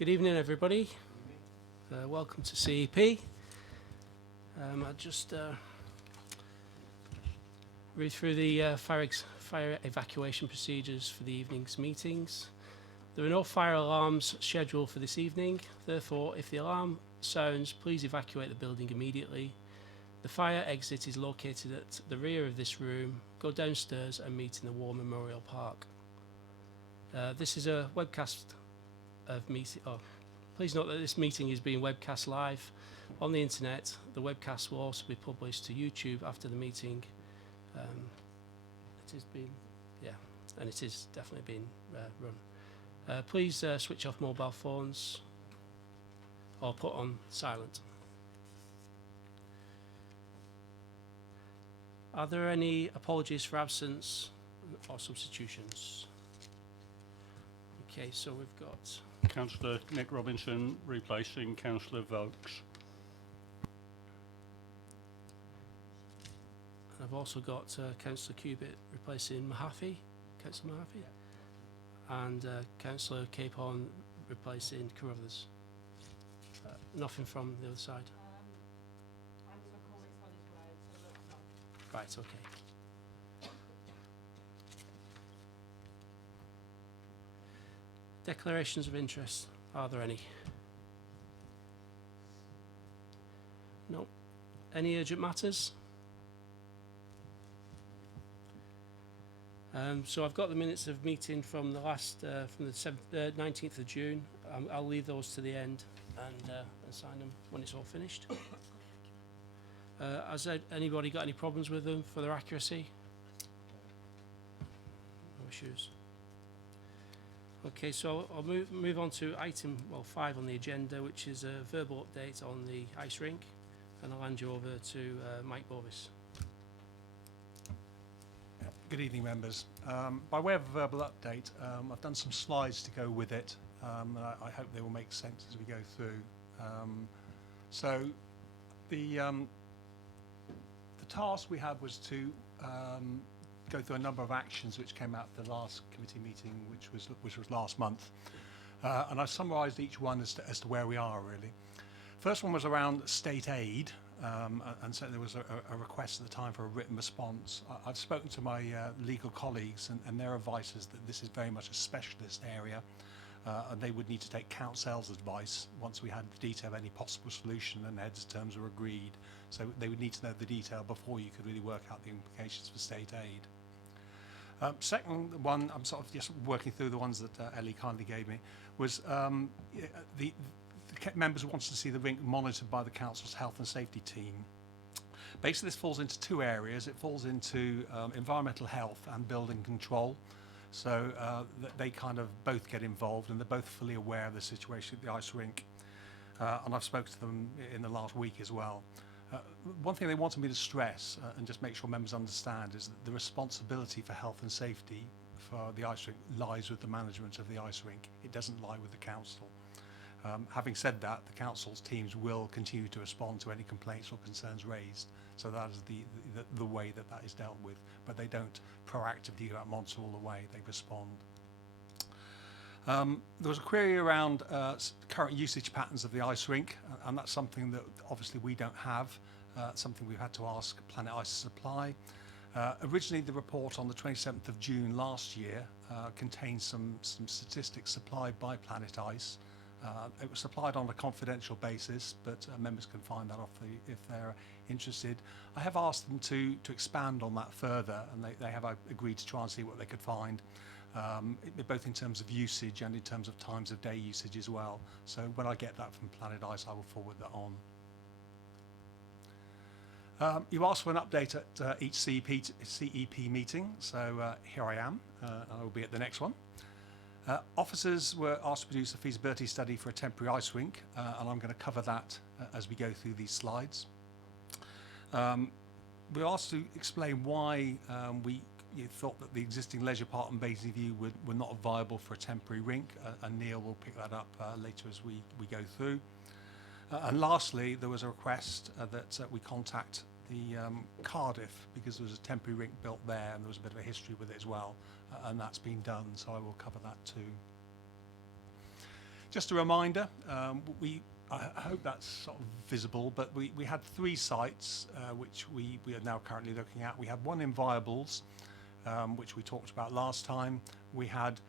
Good evening, everybody. Welcome to CEP. I'll just read through the fire evacuation procedures for the evening's meetings. There are no fire alarms scheduled for this evening. Therefore, if the alarm sounds, please evacuate the building immediately. The fire exit is located at the rear of this room. Go downstairs and meet in the War Memorial Park. This is a webcast of meeting. Please note that this meeting is being webcast live on the internet. The webcast will also be published to YouTube after the meeting. It is being, and it is definitely being run. Please switch off mobile phones or put on silent. Are there any apologies for absence or substitutions? Okay, so we've got Councillor Nick Robinson replacing Councillor Vokes. I've also got Councillor Cubitt replacing Mahaffey, Councillor Mahaffey, and Councillor Capon replacing Carruthers. Nothing from the other side. Right, okay. Declarations of interest, are there any? No. Any urgent matters? So I've got the minutes of meeting from the last, from the 19th of June. I'll leave those to the end and sign them when it's all finished. Has anybody got any problems with them for their accuracy? No issues. Okay, so I'll move on to item 5 on the agenda, which is a verbal update on the ice rink, and I'll hand you over to Mike Bovis. Good evening, members. By way of a verbal update, I've done some slides to go with it, and I hope they will make sense as we go through. So the task we had was to go through a number of actions which came out of the last committee meeting, which was last month, and I've summarised each one as to where we are really. First one was around state aid, and so there was a request at the time for a written response. I've spoken to my legal colleagues, and their advice is that this is very much a specialist area, and they would need to take council's advice once we had the detail of any possible solution and heads of terms were agreed. So they would need to know the detail before you could really work out the implications for state aid. Second one, I'm sort of just working through the ones that Ellie kindly gave me, was the members wanted to see the rink monitored by the council's health and safety team. Basically, this falls into two areas. It falls into environmental health and building control. So they kind of both get involved, and they're both fully aware of the situation at the ice rink. And I've spoken to them in the last week as well. One thing they wanted me to stress and just make sure members understand is that the responsibility for health and safety for the ice rink lies with the management of the ice rink. It doesn't lie with the council. Having said that, the council's teams will continue to respond to any complaints or concerns raised. So that is the way that is dealt with. But they don't proactively go out and monitor all the way, they respond. There was a query around current usage patterns of the ice rink, and that's something that obviously we don't have, something we've had to ask Planet Ice Supply. Originally, the report on the 27th of June last year contained some statistics supplied by Planet Ice. It was supplied on a confidential basis, but members can find that off if they're interested. I have asked them to expand on that further, and they have agreed to try and see what they could find. Both in terms of usage and in terms of times of day usage as well. So when I get that from Planet Ice, I will forward that on. You asked for an update at each CEP meeting, so here I am. I will be at the next one. Officers were asked to produce a feasibility study for a temporary ice rink, and I'm going to cover that as we go through these slides. We were asked to explain why we thought that the existing leisure park and Basingview were not viable for a temporary rink, and Neil will pick that up later as we go through. And lastly, there was a request that we contact the Cardiff, because there was a temporary rink built there and there was a bit of a history with it as well, and that's been done, so I will cover that too. Just a reminder, I hope that's sort of visible, but we had 3 sites which we are now currently looking at. We had one in Viables, which we talked about last time. We had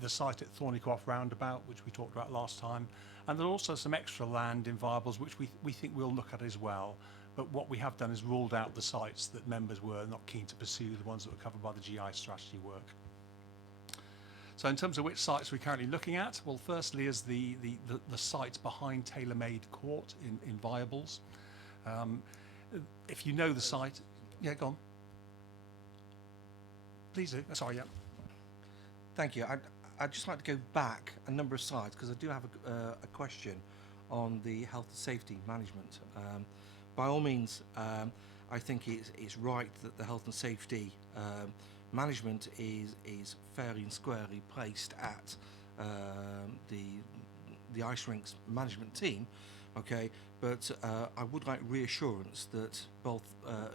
the site at Thornycroft Roundabout, which we talked about last time. And there are also some extra land in Viables, which we think we'll look at as well. But what we have done is ruled out the sites that members were not keen to pursue, the ones that were covered by the GI strategy work. So in terms of which sites we're currently looking at, well, firstly is the site behind Tailor-Made Court in Viables. If you know the site, yeah, go on. Please do. Sorry, yeah. Thank you. I'd just like to go back a number of slides because I do have a question on the health and safety management. By all means, I think it's right that the health and safety management is fairly and squarely placed at the ice rinks management team, okay, but I would like reassurance that both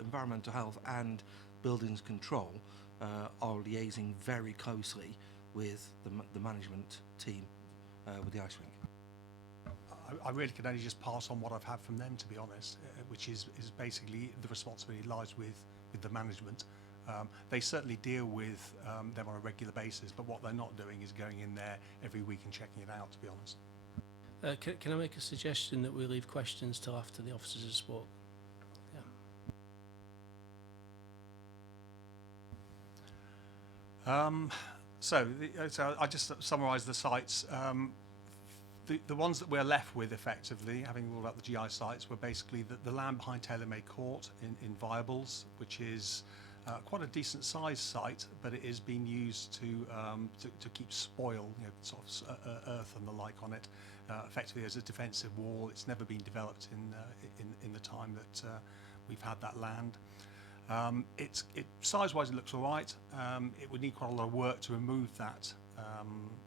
environmental health and buildings control are liaising very closely with the management team with the ice rink. I really can only just pass on what I've had from them, to be honest, which is basically the responsibility lies with the management. They certainly deal with them on a regular basis, but what they're not doing is going in there every week and checking it out, to be honest. Can I make a suggestion that we leave questions till after the officers have spoke? So I just summarise the sites. The ones that we're left with, effectively, having ruled out the GI sites, were basically the land behind Tailor-Made Court in Viables, which is quite a decent sized site, but it is being used to keep spoil, sort of earth and the like on it, effectively as a defensive wall. It's never been developed in the time that we've had that land. Size-wise, it looks all right. It would need quite a lot of work to remove that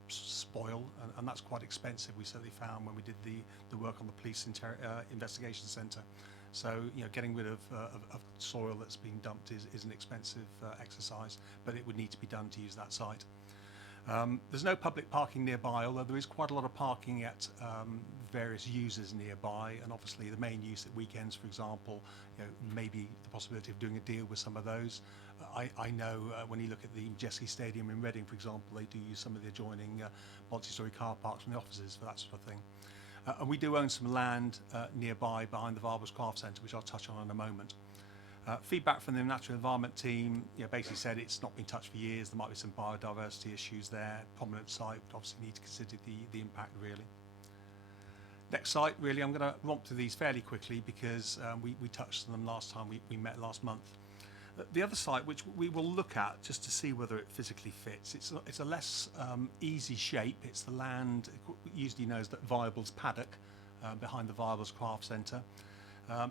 spoil, and that's quite expensive. We certainly found when we did the work on the police investigation centre. So, getting rid of soil that's been dumped is an expensive exercise, but it would need to be done to use that site. There's no public parking nearby, although there is quite a lot of parking at various users nearby, and obviously the main use at weekends, for example, maybe the possibility of doing a deal with some of those. I know when you look at the Jessie Stadium in Reading, for example, they do use some of the adjoining multi-storey car parks from the offices for that sort of thing. And we do own some land nearby behind the Viables Craft Centre, which I'll touch on in a moment. Feedback from the natural environment team basically said it's not been touched for years. There might be some biodiversity issues there. Prominent site, would obviously need to consider the impact, really. Next site, really, I'm going to romp through these fairly quickly because we touched on them last time we met last month. The other site, which we will look at just to see whether it physically fits, it's a less easy shape. It's the land usually known as that Viables paddock behind the Viables Craft Centre.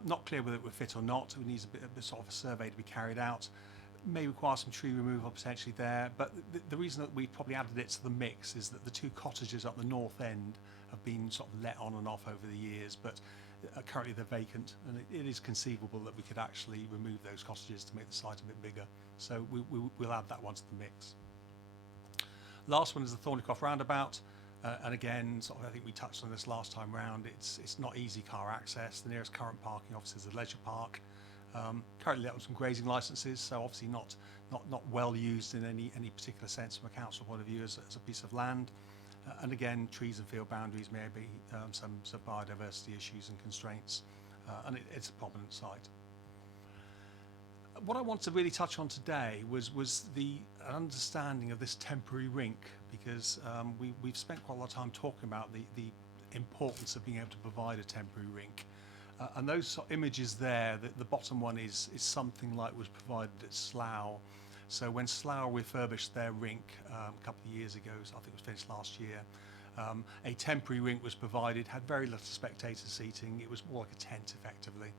Not clear whether it would fit or not. It needs a bit sort of a survey to be carried out. May require some tree removal potentially there, but the reason that we probably added it to the mix is that the 2 cottages up the north end have been sort of let on and off over the years, but currently they're vacant, and it is conceivable that we could actually remove those cottages to make the site a bit bigger. So we'll add that one to the mix. Last one is the Thornycroft Roundabout. And again, I think we touched on this last time round. It's not easy car access. The nearest current parking office is the leisure park. Currently let with some grazing licences, so obviously not well used in any particular sense from a council point of view as a piece of land. And again, trees and field boundaries may be some biodiversity issues and constraints, and it's a prominent site. What I want to really touch on today was an understanding of this temporary rink, because we've spent quite a lot of time talking about the importance of being able to provide a temporary rink. And those images there, the bottom one is something like was provided at Slough. So when Slough refurbished their rink a couple of years ago, so I think it was finished last year, a temporary rink was provided, had very little spectator seating. It was more like a tent, effectively.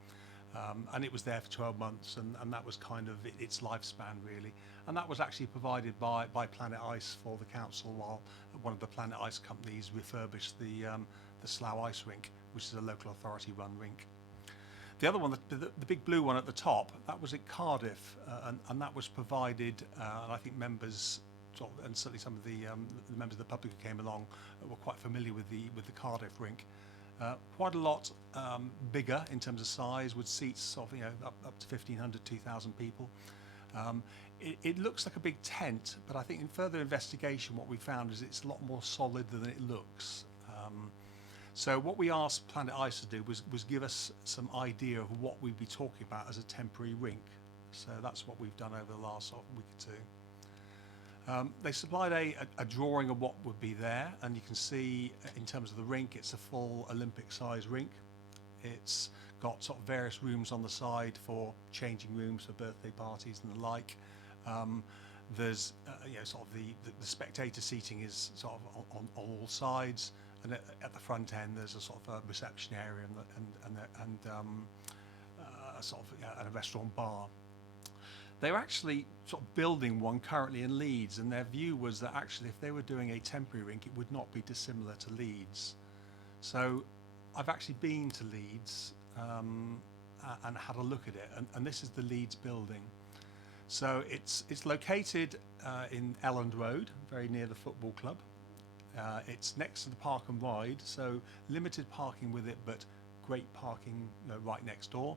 And it was there for 12 months, and that was kind of its lifespan, really. And that was actually provided by Planet Ice for the council, while one of the Planet Ice companies refurbished the Slough Ice Rink, which is a local authority-run rink. The other one, the big blue one at the top, that was at Cardiff, and that was provided, and I think members and certainly some of the members of the public who came along were quite familiar with the Cardiff rink. Quite a lot bigger in terms of size, with seats of up to 1,500, 2,000 people. It looks like a big tent, but I think in further investigation, what we found is it's a lot more solid than it looks. So what we asked Planet Ice to do was give us some idea of what we'd be talking about as a temporary rink. So that's what we've done over the last sort of week or two. They supplied a drawing of what would be there, and you can see in terms of the rink, it's a full Olympic-sized rink. It's got sort of various rooms on the side for changing rooms for birthday parties and the like. There's sort of the spectator seating is sort of on all sides. And at the front end, there's a sort of a reception area and a restaurant bar. They're actually sort of building one currently in Leeds, and their view was that actually if they were doing a temporary rink, it would not be dissimilar to Leeds. So I've actually been to Leeds and had a look at it, and this is the Leeds building. So it's located in Elland Road, very near the football club. It's next to the park and ride, so limited parking with it, but great parking right next door.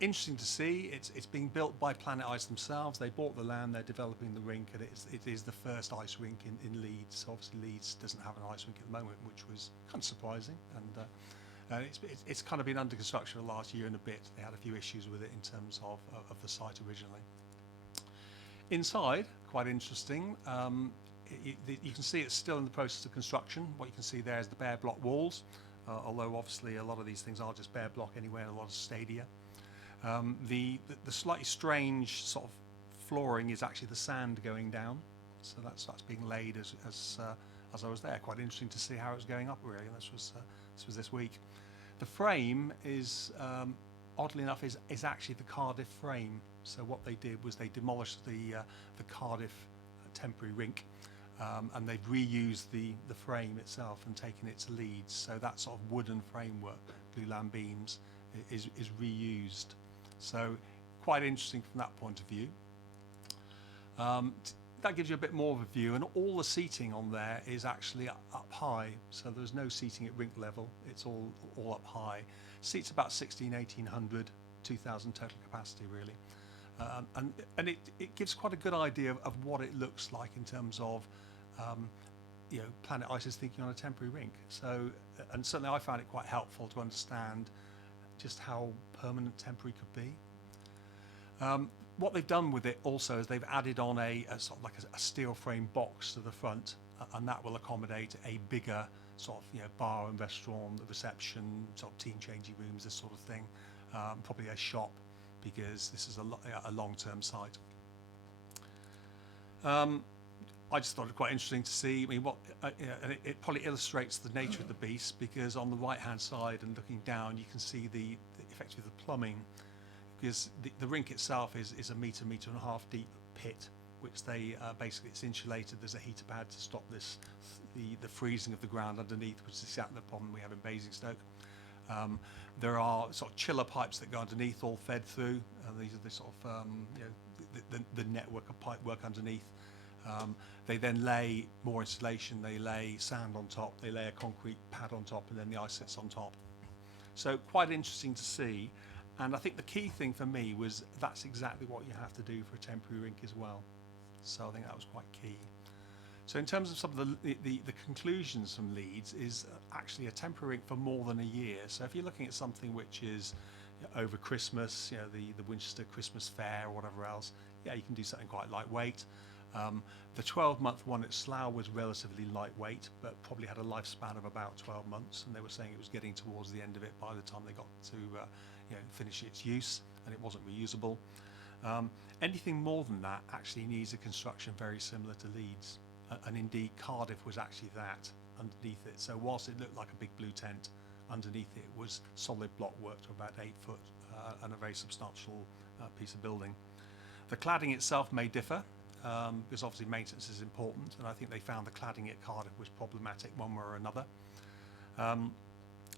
Interesting to see, it's being built by Planet Ice themselves. They bought the land, they're developing the rink, and it is the first ice rink in Leeds. So obviously Leeds doesn't have an ice rink at the moment, which was kind of surprising. And it's kind of been under construction for the last year and a bit. They had a few issues with it in terms of the site originally. Inside, quite interesting. You can see it's still in the process of construction. What you can see there is the bare block walls, although obviously a lot of these things are just bare block anyway in a lot of stadia. The slightly strange sort of flooring is actually the sand going down, so that's being laid as I was there. Quite interesting to see how it was going up really. And this was this week. The frame is oddly enough is actually the Cardiff frame. So what they did was they demolished the Cardiff temporary rink. And they've reused the frame itself and taken it to Leeds. So that sort of wooden framework, glulam beams, is reused. So quite interesting from that point of view. That gives you a bit more of a view, and all the seating on there is actually up high. So there's no seating at rink level. It's all up high. Seats about 1,100, 2,000 total capacity really. And it gives quite a good idea of what it looks like in terms of Planet Ice is thinking on a temporary rink. So, and certainly I found it quite helpful to understand just how permanent temporary could be. What they've done with it also is they've added on a sort of like a steel frame box to the front, and that will accommodate a bigger sort of bar and restaurant, the reception, sort of team changing rooms, this sort of thing, probably a shop, because this is a long-term site. I just thought it quite interesting to see. I mean, and it probably illustrates the nature of the beast, because on the right-hand side and looking down, you can see effectively the plumbing, because the rink itself is a metre and a half deep pit, which they basically it's insulated. There's a heater pad to stop the freezing of the ground underneath, which is exactly the problem we have in Basingstoke. There are sort of chiller pipes that go underneath, all fed through. These are the sort of the network of pipe work underneath. They then lay more insulation. They lay sand on top. They lay a concrete pad on top, and then the ice sits on top. So quite interesting to see. And I think the key thing for me was that's exactly what you have to do for a temporary rink as well. So I think that was quite key. So in terms of some of the conclusions from Leeds is actually a temporary rink for more than a year. So if you're looking at something which is over Christmas, the Winchester Christmas Fair or whatever else, yeah, you can do something quite lightweight. The 12-month one at Slough was relatively lightweight, but probably had a lifespan of about 12 months, and they were saying it was getting towards the end of it by the time they got to finish its use, and it wasn't reusable. Anything more than that actually needs a construction very similar to Leeds, and indeed Cardiff was actually that underneath it. So whilst it looked like a big blue tent, underneath it was solid block work to about 8 foot and a very substantial piece of building. The cladding itself may differ, because obviously maintenance is important, and I think they found the cladding at Cardiff was problematic one way or another.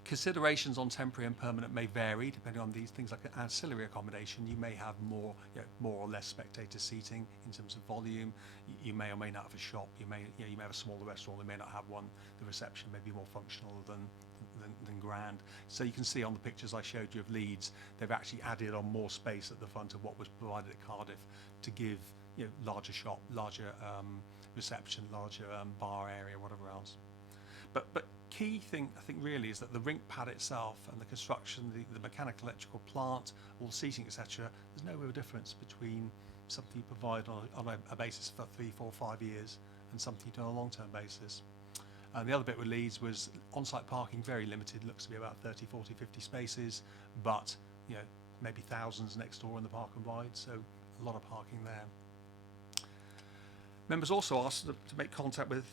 Considerations on temporary and permanent may vary depending on these things like ancillary accommodation. You may have more, more or less spectator seating in terms of volume. You may or may not have a shop. You may have a smaller restaurant. You may not have one. The reception may be more functional than grand. So you can see on the pictures I showed you of Leeds, they've actually added on more space at the front of what was provided at Cardiff to give larger shop, larger reception, larger bar area, whatever else. But key thing I think really is that the rink pad itself and the construction, the mechanical electrical plant, all the seating, etc. There's no real difference between something you provide on a basis for 3, 4, 5 years and something you do on a long-term basis. And the other bit with Leeds was on-site parking, very limited, looks to be about 30, 40, 50 spaces, but maybe thousands next door in the park and ride, so a lot of parking there. Members also asked to make contact with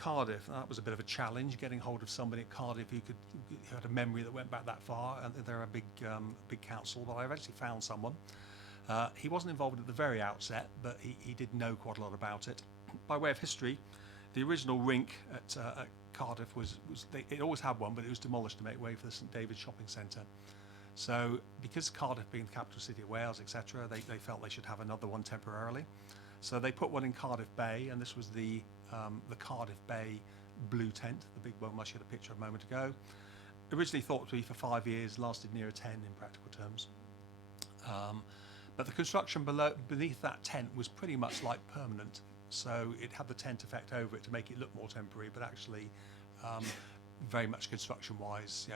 Cardiff. That was a bit of a challenge, getting hold of somebody at Cardiff who had a memory that went back that far, and they're a big council, but I eventually found someone. He wasn't involved at the very outset, but he did know quite a lot about it. By way of history, the original rink at Cardiff it always had one, but it was demolished to make way for the St David's shopping centre. So because Cardiff being the capital city of Wales, etc., they felt they should have another one temporarily. So they put one in Cardiff Bay, and this was the Cardiff Bay blue tent, the big one I showed a picture of a moment ago. Originally thought to be for 5 years, lasted near 10 in practical terms. But the construction beneath that tent was pretty much like permanent. So it had the tent effect over it to make it look more temporary, but actually very much construction-wise,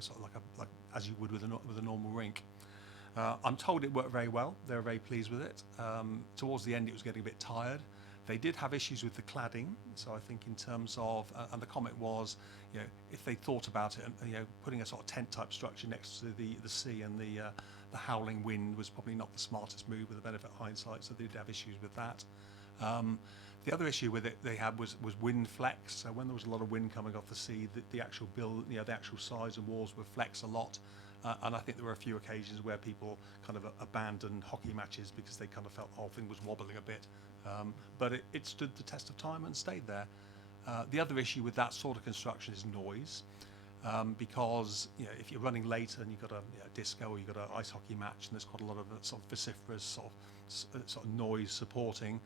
sort of like as you would with a normal rink. I'm told it worked very well. They were very pleased with it. Towards the end, it was getting a bit tired. They did have issues with the cladding. So I think in terms of, and the comment was, if they thought about it, and putting a sort of tent-type structure next to the sea and the howling wind was probably not the smartest move with the benefit of hindsight. So they did have issues with that. The other issue with it they had was wind flex. So when there was a lot of wind coming off the sea, the actual the actual sides and walls would flex a lot. And I think there were a few occasions where people kind of abandoned hockey matches because they kind of felt the whole thing was wobbling a bit. But it stood the test of time and stayed there. The other issue with that sort of construction is noise. Because if you're running late and you've got a disco or you've got an ice hockey match and there's quite a lot of sort of vociferous sort of noise supporting,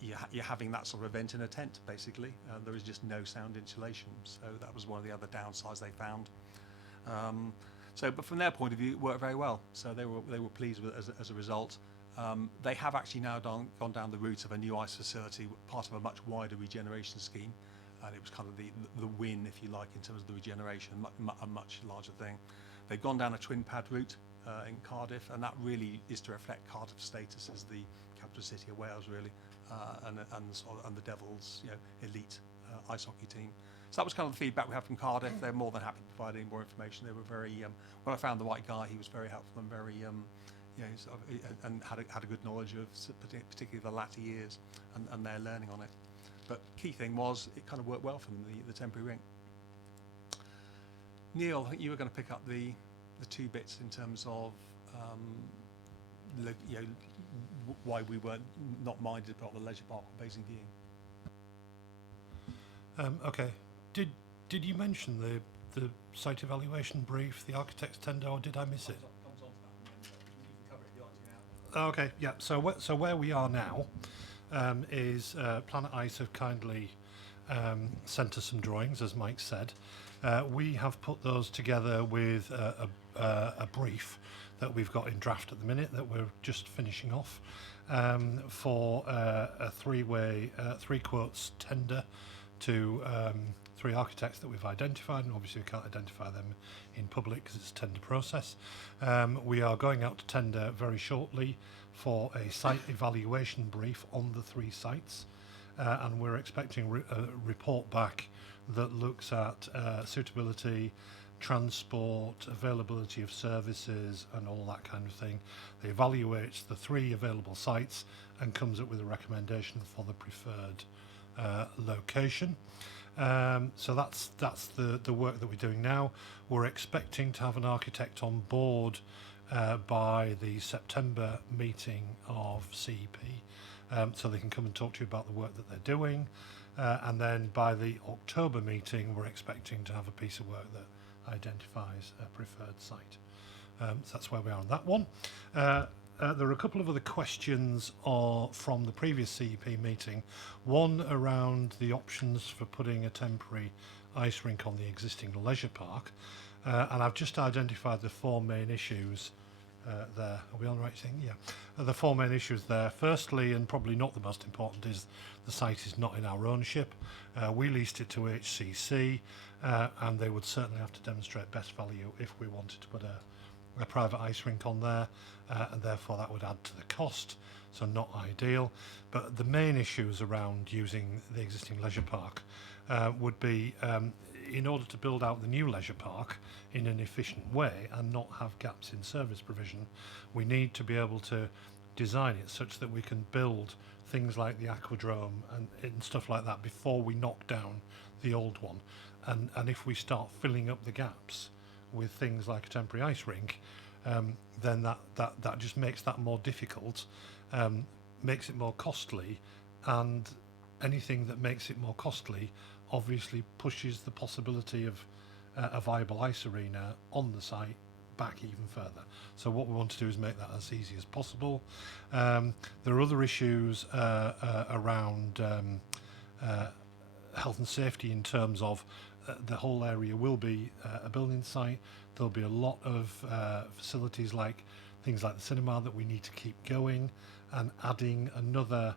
you're having that sort of event in a tent basically. There is just no sound insulation, so that was one of the other downsides they found. But from their point of view, it worked very well. So they were pleased with it as a result. They have actually now gone down the route of a new ice facility, part of a much wider regeneration scheme. And it was kind of the win, if you like, in terms of the regeneration, a much larger thing. They've gone down a twin pad route in Cardiff, and that really is to reflect Cardiff's status as the capital city of Wales, really, and the Devils' elite ice hockey team. So that was kind of the feedback we had from Cardiff. They're more than happy to provide any more information. They were very, when I found the right guy, he was very helpful and very, and had a good knowledge of particularly the latter years and their learning on it. But key thing was it kind of worked well for them, the temporary rink. Neil, I think you were going to pick up the two bits in terms of why we were not minded about the leisure park or Basing viewing. Okay. Did you mention the site evaluation brief, the architect's tender, or did I miss it? Okay, yeah. So where we are now is Planet Ice have kindly sent us some drawings, as Mike said. We have put those together with a brief that we've got in draft at the minute that we're just finishing off for a three quotes tender to 3 architects that we've identified, and obviously we can't identify them in public because it's a tender process. We are going out to tender very shortly for a site evaluation brief on the 3 sites, and we're expecting a report back that looks at suitability, transport, availability of services and all that kind of thing. They evaluates the 3 available sites and comes up with a recommendation for the preferred location. So that's the work that we're doing now. We're expecting to have an architect on board by the September meeting of CEP, so they can come and talk to you about the work that they're doing. And then by the October meeting, we're expecting to have a piece of work that identifies a preferred site. So that's where we are on that one. There are a couple of other questions from the previous CEP meeting. One around the options for putting a temporary ice rink on the existing leisure park. And I've just identified the four main issues there. Are we on the right thing? Yeah. The four main issues there. Firstly, and probably not the most important, is the site is not in our ownership. We leased it to HCC, and they would certainly have to demonstrate best value if we wanted to put a private ice rink on there, and therefore that would add to the cost, so not ideal. But the main issues around using the existing leisure park would be in order to build out the new leisure park in an efficient way and not have gaps in service provision, we need to be able to design it such that we can build things like the aquadrome and stuff like that before we knock down the old one. And if we start filling up the gaps with things like a temporary ice rink, then that just makes that more difficult, makes it more costly, and anything that makes it more costly obviously pushes the possibility of a viable ice arena on the site back even further. So what we want to do is make that as easy as possible. There are other issues around health and safety in terms of the whole area will be a building site. There'll be a lot of facilities like things like the cinema that we need to keep going, and adding another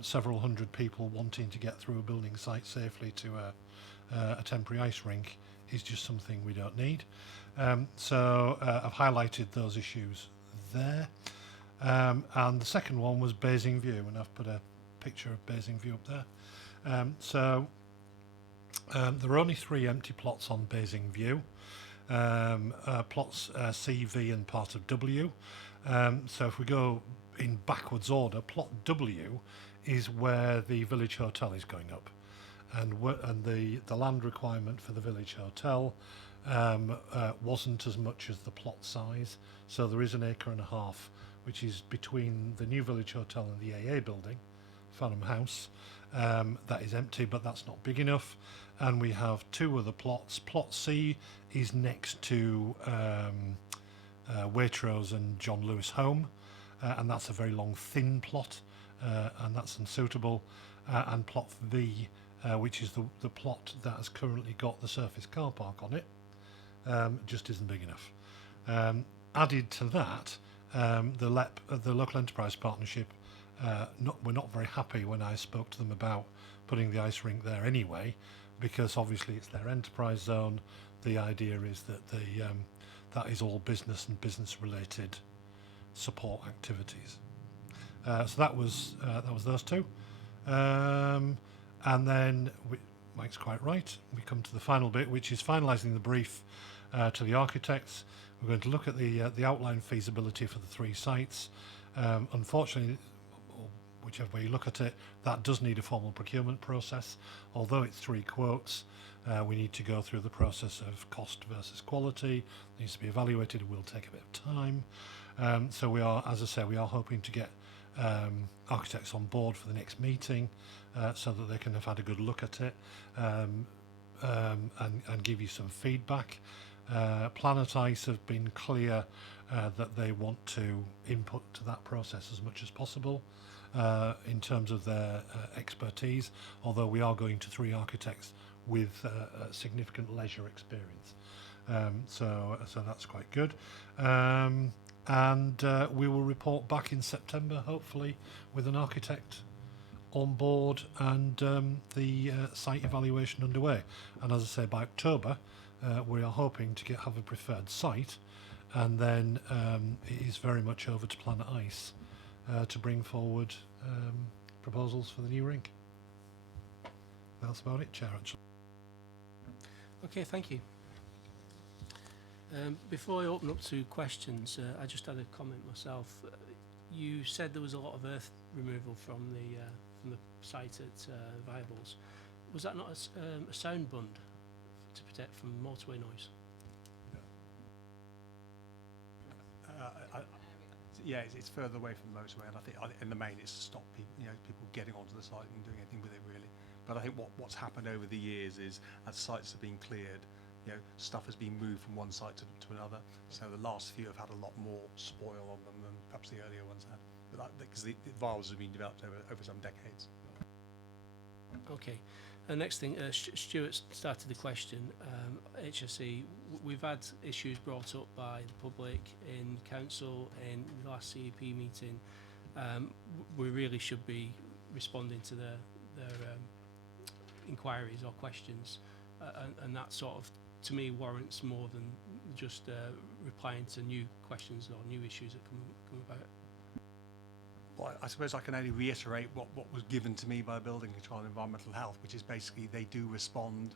several hundred people wanting to get through a building site safely to a temporary ice rink is just something we don't need. So I've highlighted those issues there. And the second one was Basing View, and I've put a picture of Basing View up there. There are only 3 empty plots on Basing View. Plots C, V and part of W. So if we go in backwards order, plot W is where the village hotel is going up, and the land requirement for the village hotel wasn't as much as the plot size, so there is an acre and a half which is between the new village hotel and the AA building, Farnham House, that is empty, but that's not big enough. And we have 2 other plots. Plot C is next to Waitrose and John Lewis Home, and that's a very long thin plot, and that's unsuitable. And plot V, which is the plot that has currently got the surface car park on it, just isn't big enough. Added to that, the local enterprise partnership were not very happy when I spoke to them about putting the ice rink there anyway, because obviously it's their enterprise zone. The idea is that that is all business and business related support activities. So that was those 2, and then Mike's quite right. We come to the final bit, which is finalising the brief to the architects. We're going to look at the outline feasibility for the 3 sites. Unfortunately, whichever way you look at it, that does need a formal procurement process. Although it's 3 quotes, we need to go through the process of cost versus quality. It needs to be evaluated. It will take a bit of time. So we are, as I say, we are hoping to get architects on board for the next meeting, so that they can have had a good look at it, and give you some feedback. Planet Ice have been clear that they want to input to that process as much as possible in terms of their expertise, although we are going to 3 architects with significant leisure experience. So that's quite good. And we will report back in September, hopefully, with an architect on board and the site evaluation underway. And as I say, by October, we are hoping to have a preferred site, and then it is very much over to Planet Ice to bring forward proposals for the new rink. That's about it, Chair, actually. Okay, thank you. Before I open up to questions, I just had a comment myself. You said there was a lot of earth removal from the site at Viables. Was that not a sound bund to protect from motorway noise? Yeah, it's further away from the motorway, and I think in the main it's to stop people getting onto the site and doing anything with it really. But I think what's happened over the years is, as sites have been cleared, stuff has been moved from one site to another. So the last few have had a lot more spoil on them than perhaps the earlier ones had, because the vials have been developed over some decades. Okay. Next thing, Stuart started the question. HSE, we've had issues brought up by the public in council in the last CEP meeting. We really should be responding to their inquiries or questions, and that sort of, to me, warrants more than just replying to new questions or new issues that come about. Well, I suppose I can only reiterate what was given to me by Building Control and Environmental Health, which is basically they do respond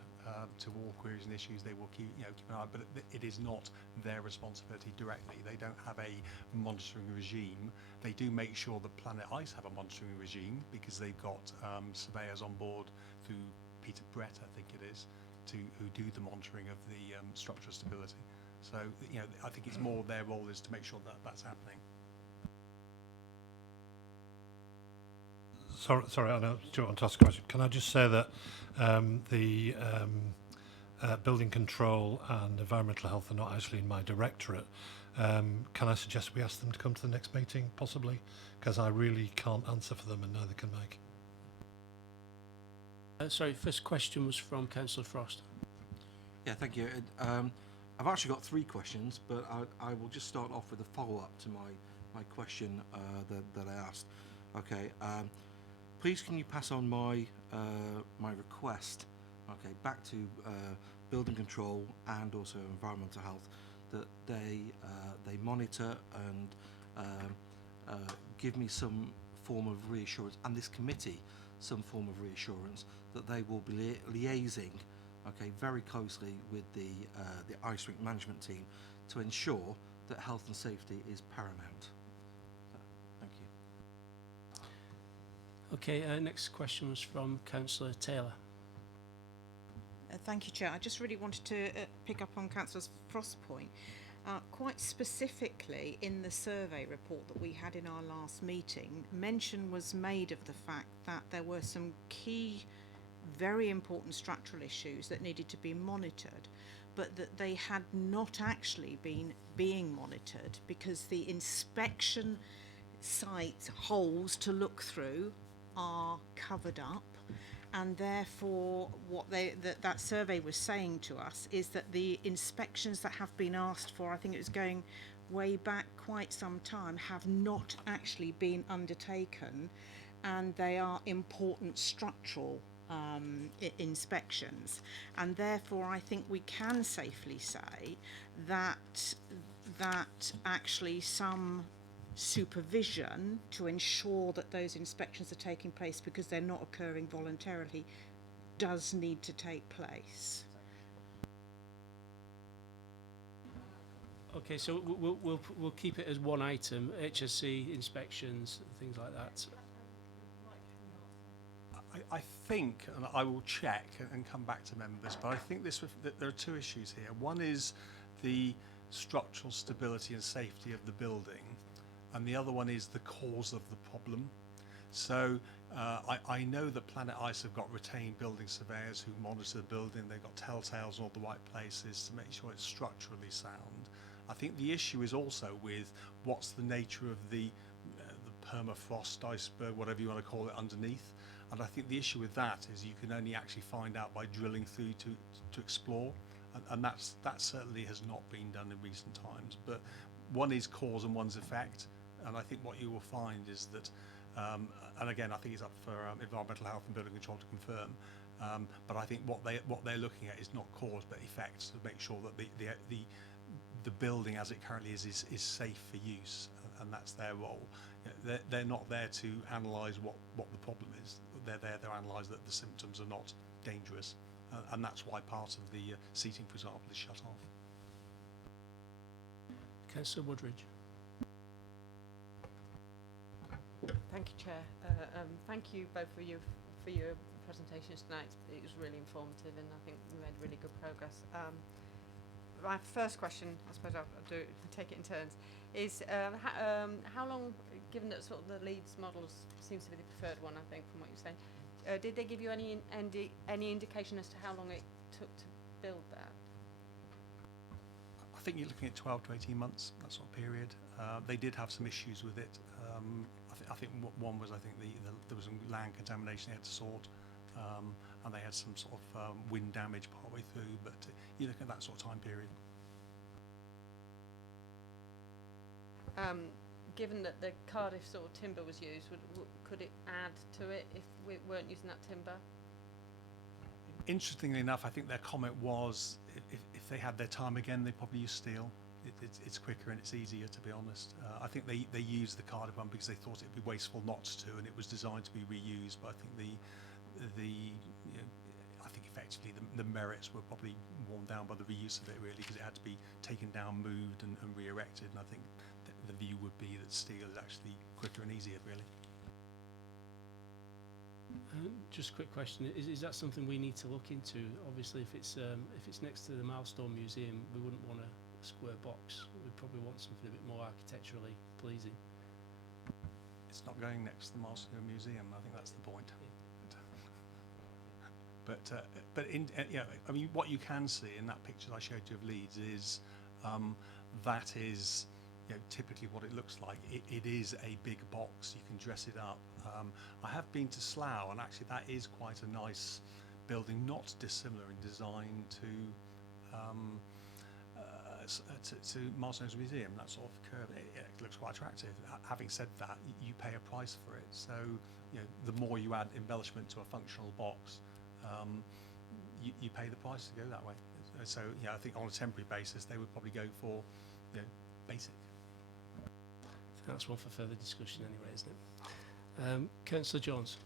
to all queries and issues. They will keep an eye, but it is not their responsibility directly. They don't have a monitoring regime. They do make sure that Planet Ice have a monitoring regime because they've got surveyors on board through Peter Brett, I think it is, who do the monitoring of the structural stability. So I think it's more their role is to make sure that that's happening. Sorry, I know Stuart wants to ask a question. Can I just say that the building control and environmental health are not actually in my directorate? Can I suggest we ask them to come to the next meeting, possibly? Because I really can't answer for them and neither can Mike. Sorry, first question was from Councillor Frost. Yeah, thank you. I've actually got 3 questions, but I will just start off with a follow-up to my question that I asked. Okay. Please can you pass on my my request, okay, back to building control and also environmental health, that they monitor and give me some form of reassurance, and this committee some form of reassurance that they will be liaising, okay, very closely with the ice rink management team to ensure that health and safety is paramount. Thank you. Okay, next question was from Councillor Taylor. Thank you, Chair. I just really wanted to pick up on Councillor Frost's point. Quite specifically, in the survey report that we had in our last meeting, mention was made of the fact that there were some key, very important structural issues that needed to be monitored, but that they had not actually been being monitored because the inspection site holes to look through are covered up, and therefore what that survey was saying to us is that the inspections that have been asked for, I think it was going way back quite some time, have not actually been undertaken, and they are important structural inspections, and therefore I think we can safely say that actually some supervision to ensure that those inspections are taking place, because they're not occurring voluntarily, does need to take place. Okay, so we'll keep it as one item, HSC inspections, things like that. I think, and I will check and come back to members, but I think that there are 2 issues here. One is the structural stability and safety of the building, and the other one is the cause of the problem. So I know that Planet Ice have got retained building surveyors who monitor the building. They've got telltales in all the right places to make sure it's structurally sound. I think the issue is also with what's the nature of the permafrost iceberg, whatever you want to call it, underneath. And I think the issue with that is you can only actually find out by drilling through to explore, and that certainly has not been done in recent times. But one is cause and one's effect, and I think what you will find is that, and again I think it's up for environmental health and building control to confirm, but I think what they're looking at is not cause but effects, to make sure that the building as it currently is safe for use, and that's their role. They're not there to analyse what the problem is. They're there to analyse that the symptoms are not dangerous, and that's why part of the seating, for example, is shut off. Councillor Woodridge. Thank you, Chair. Thank you both for your presentations tonight. It was really informative, and I think we made really good progress. My first question, I suppose I'll take it in turns, is how long, given that sort of the Leeds model seems to be the preferred one, I think, from what you're saying, did they give you any indication as to how long it took to build that? I think you're looking at 12 to 18 months, that sort of period. They did have some issues with it. I think one was, I think there was some land contamination they had to sort, and they had some sort of wind damage partway through, but you're looking at that sort of time period. Given that the Cardiff sort of timber was used, could it add to it if we weren't using that timber? Interestingly enough, I think their comment was if they had their time again, they'd probably use steel. It's quicker and it's easier, to be honest. I think they used the Cardiff one because they thought it'd be wasteful not to, and it was designed to be reused. But I think I think effectively the merits were probably worn down by the reuse of it, really, because it had to be taken down, moved, and re-erected. And I think the view would be that steel is actually quicker and easier, really. Just a quick question: is that something we need to look into? Obviously, if it's next to the Milestone Museum, we wouldn't want a square box. We'd probably want something a bit more architecturally pleasing. It's not going next to the Milestone Museum. I think that's the point. But I mean, what you can see in that picture I showed you of Leeds is that is, typically what it looks like. It is a big box. You can dress it up. I have been to Slough, and actually that is quite a nice building, not dissimilar in design to Milestones Museum. That sort of curve, it looks quite attractive. Having said that, you pay a price for it. So the more you add embellishment to a functional box, you pay the price to go that way. So I think on a temporary basis they would probably go for basic. I think that's one for further discussion anyway, isn't it? Councillor Jones.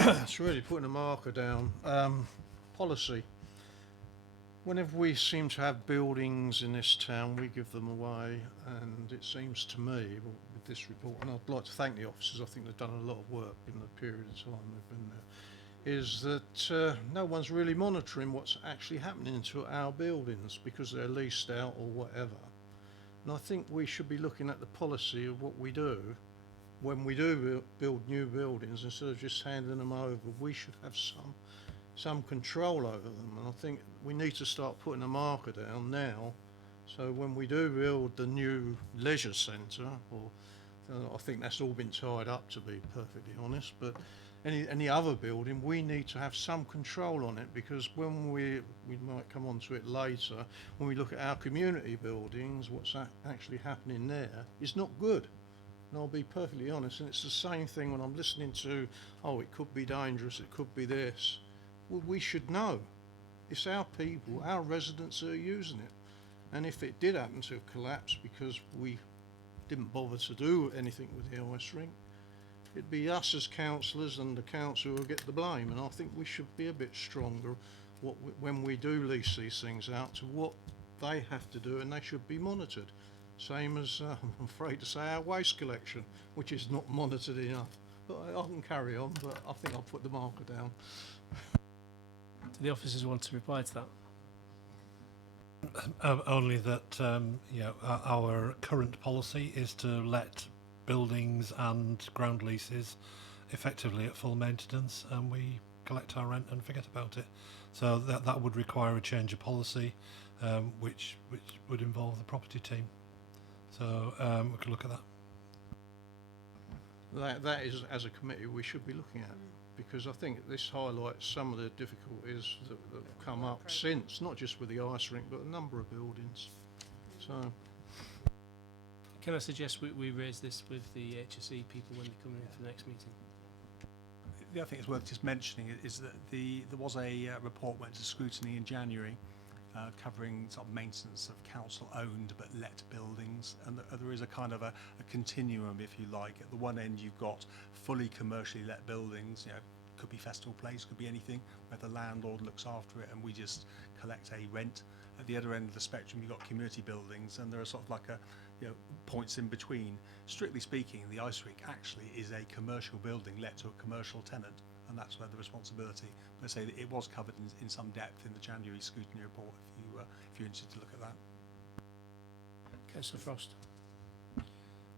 It's really putting a marker down. Policy. Whenever we seem to have buildings in this town, we give them away, and it seems to me, with this report, and I'd like to thank the officers, I think they've done a lot of work in the period of time they've been there, is that no one's really monitoring what's actually happening to our buildings because they're leased out or whatever. And I think we should be looking at the policy of what we do when we do build new buildings. Instead of just handing them over, we should have some control over them, and I think we need to start putting a marker down now, so when we do build the new leisure centre, or I think that's all been tied up, to be perfectly honest, but any other building, we need to have some control on it, because when we might come on to it later, when we look at our community buildings, what's actually happening there is not good. And I'll be perfectly honest, and it's the same thing when I'm listening to, oh, it could be dangerous, it could be this. Well, we should know. It's our people, our residents who are using it. And if it did happen to collapse because we didn't bother to do anything with the ice rink, it'd be us as councillors and the council who will get the blame. And I think we should be a bit stronger when we do lease these things out to what they have to do, and they should be monitored. Same as, I'm afraid to say, our waste collection, which is not monitored enough. But I can carry on, but I think I'll put the marker down. Do the officers want to reply to that? Only that our current policy is to let buildings and ground leases effectively at full maintenance, and we collect our rent and forget about it. So that would require a change of policy, which would involve the property team. So we could look at that. That is, as a committee, we should be looking at, because I think this highlights some of the difficulties that have come up since, not just with the ice rink, but a number of buildings. So, can I suggest we raise this with the HSE people when they come in for the next meeting? The other thing it's worth just mentioning is that there was a report went to scrutiny in January, covering sort of maintenance of council-owned but let buildings, and there is a kind of a continuum, if you like. At the one end, you've got fully commercially let buildings. Could be Festival Place, could be anything, where the landlord looks after it, and we just collect a rent. At the other end of the spectrum, you've got community buildings, and there are sort of like points in between. Strictly speaking, the ice rink actually is a commercial building let to a commercial tenant, and that's where the responsibility. But I say that it was covered in some depth in the January scrutiny report, if you're interested to look at that. Councillor Frost.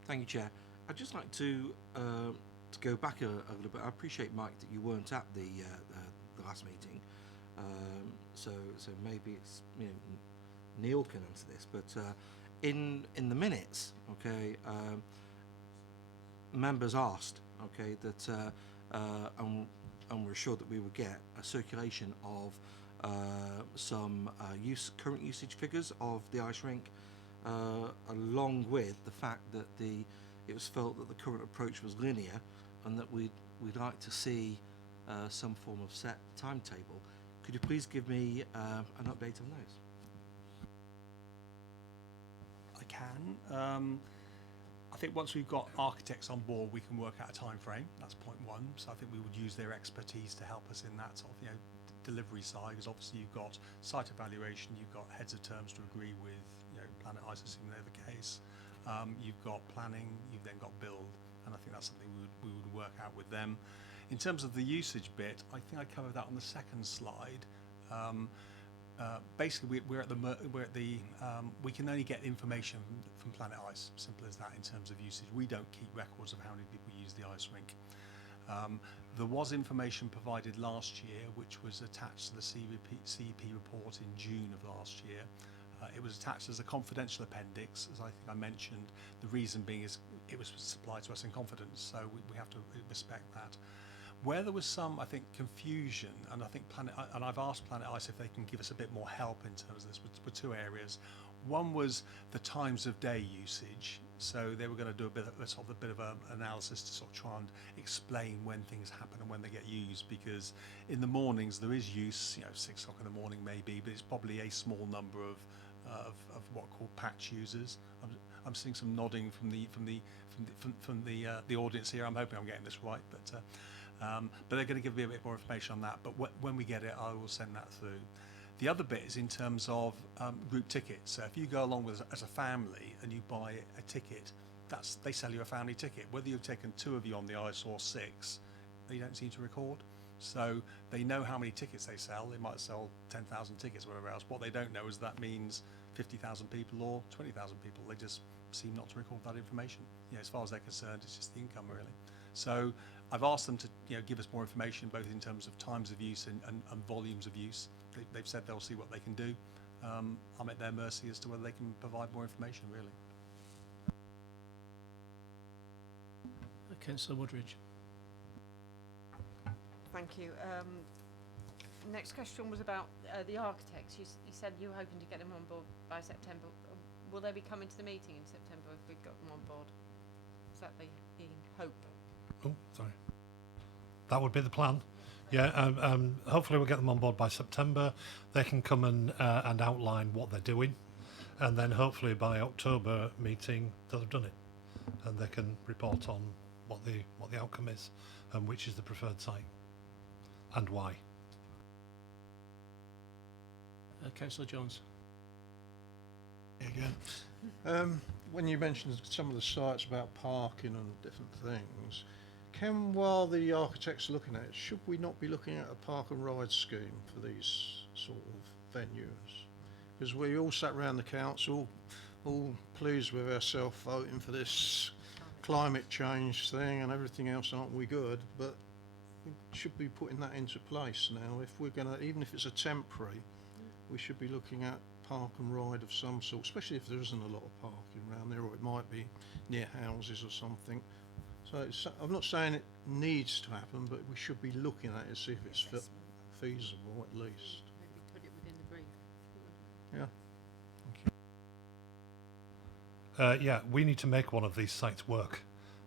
Thank you, Chair. I'd just like to go back a little bit. I appreciate, Mike, that you weren't at the last meeting, so maybe it's, you know, Neil can answer this, but in the minutes, okay, members asked, okay, that and we're assured that we would get a circulation of some current usage figures of the ice rink, along with the fact that it was felt that the current approach was linear, and that we'd like to see some form of set timetable. Could you please give me an update on those? I can. I think once we've got architects on board, we can work out a time frame. That's point one. So I think we would use their expertise to help us in that sort of, you know, delivery side, because obviously you've got site evaluation, you've got heads of terms to agree with, you know, Planet Ice, assuming they're the case. You've got planning, you've then got build, and I think that's something we would work out with them. In terms of the usage bit, I think I covered that on the second slide. Basically, we can only get information from Planet Ice, simple as that, in terms of usage. We don't keep records of how many people use the ice rink. There was information provided last year, which was attached to the CEP report in June of last year. It was attached as a confidential appendix, as I think I mentioned. The reason being is it was supplied to us in confidence, so we have to respect that. Where there was some, I think, confusion, and I think I've asked Planet Ice if they can give us a bit more help in terms of this, were two areas. One was the times of day usage. So they were going to do a bit of an analysis to sort of try and explain when things happen and when they get used, because in the mornings there is use, you know, 6 o'clock in the morning maybe, but it's probably a small number of what are called patch users. I'm seeing some nodding from the audience here. I'm hoping I'm getting this right, but they're going to give me a bit more information on that. But when we get it, I will send that through. The other bit is in terms of group tickets. So if you go along with as a family and you buy a ticket, they sell you a family ticket. Whether you've taken 2 of you on the ice or 6, they don't seem to record. So they know how many tickets they sell. They might sell 10,000 tickets or whatever else. What they don't know is that means 50,000 people or 20,000 people. They just seem not to record that information. You know, as far as they're concerned, it's just the income really. So I've asked them to, you know, give us more information, both in terms of times of use and volumes of use. They've said they'll see what they can do. I'm at their mercy as to whether they can provide more information, really. Councillor Woodridge. Thank you. Next question was about the architects. You said you were hoping to get them on board by September. Will they be coming to the meeting in September if we've got them on board? Is that the hope? Oh, sorry. That would be the plan. Yeah, hopefully we'll get them on board by September. They can come and outline what they're doing, and then hopefully by October meeting they'll have done it, and they can report on what the outcome is and which is the preferred site and why. Councillor Jones. Again, when you mentioned some of the sites about parking and different things, while the architects are looking at it, should we not be looking at a park and ride scheme for these sort of venues? Because we all sat around the council, all pleased with ourselves voting for this climate change thing and everything else, aren't we good? But we should be putting that into place now. If we're going to, even if it's a temporary, we should be looking at park and ride of some sort, especially if there isn't a lot of parking around there, or it might be near houses or something. So I'm not saying it needs to happen, but we should be looking at it to see if it's feasible at least. Maybe put it within the brief. Yeah. Yeah, we need to make one of these sites work,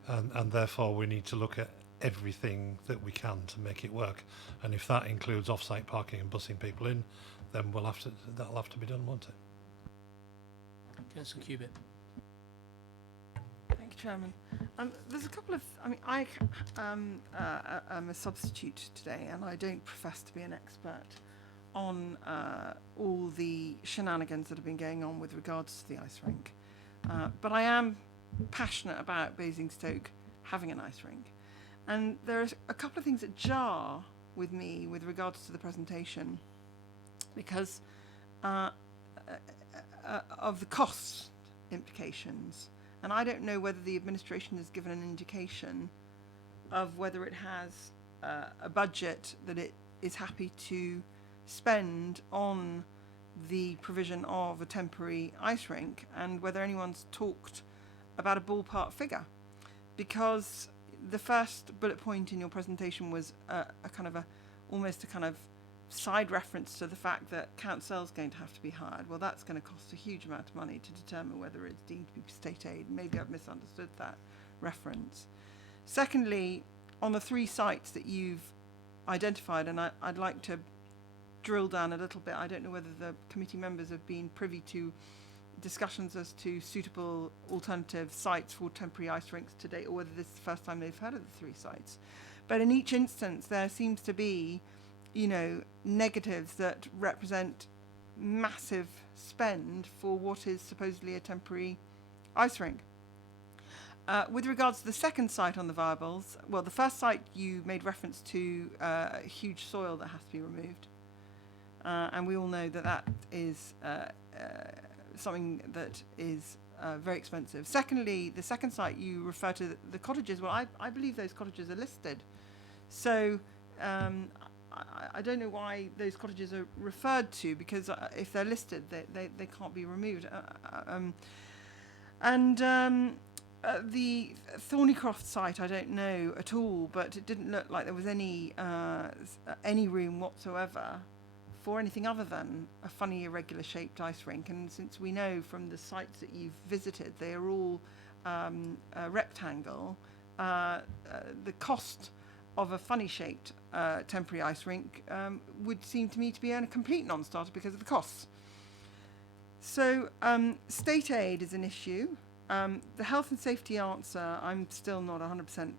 and therefore we need to look at everything that we can to make it work. And if that includes off-site parking and busing people in, then that'll have to be done, won't it? Councillor Cubitt. Thank you, Chairman. There's a couple of, I am a substitute today, and I don't profess to be an expert on all the shenanigans that have been going on with regards to the ice rink. But I am passionate about Basingstoke having an ice rink. And there are a couple of things that jar with me with regards to the presentation, because of the cost implications. And I don't know whether the administration has given an indication of whether it has a budget that it is happy to spend on the provision of a temporary ice rink, and whether anyone's talked about a ballpark figure, because the first bullet point in your presentation was almost a kind of side reference to the fact that council's going to have to be hired. Well, that's going to cost a huge amount of money to determine whether it's deemed to be state aid. Maybe I've misunderstood that reference. Secondly, on the 3 sites that you've identified, and I'd like to drill down a little bit. I don't know whether the committee members have been privy to discussions as to suitable alternative sites for temporary ice rinks to date, or whether this is the first time they've heard of the 3 sites. But in each instance, there seems to be, negatives that represent massive spend for what is supposedly a temporary ice rink. With regards to the second site on the viables, well, the first site you made reference to huge soil that has to be removed. And we all know that that is something that is very expensive. Secondly, the second site you refer to, the cottages, well, I believe those cottages are listed. So I don't know why those cottages are referred to, because if they're listed, they can't be removed. The Thornycroft site, I don't know at all, but it didn't look like there was any room whatsoever for anything other than a funny irregular shaped ice rink. And since we know from the sites that you've visited, they are all a rectangle, the cost of a funny shaped temporary ice rink would seem to me to be a complete non-starter because of the costs. So state aid is an issue. The health and safety answer I'm still not 100%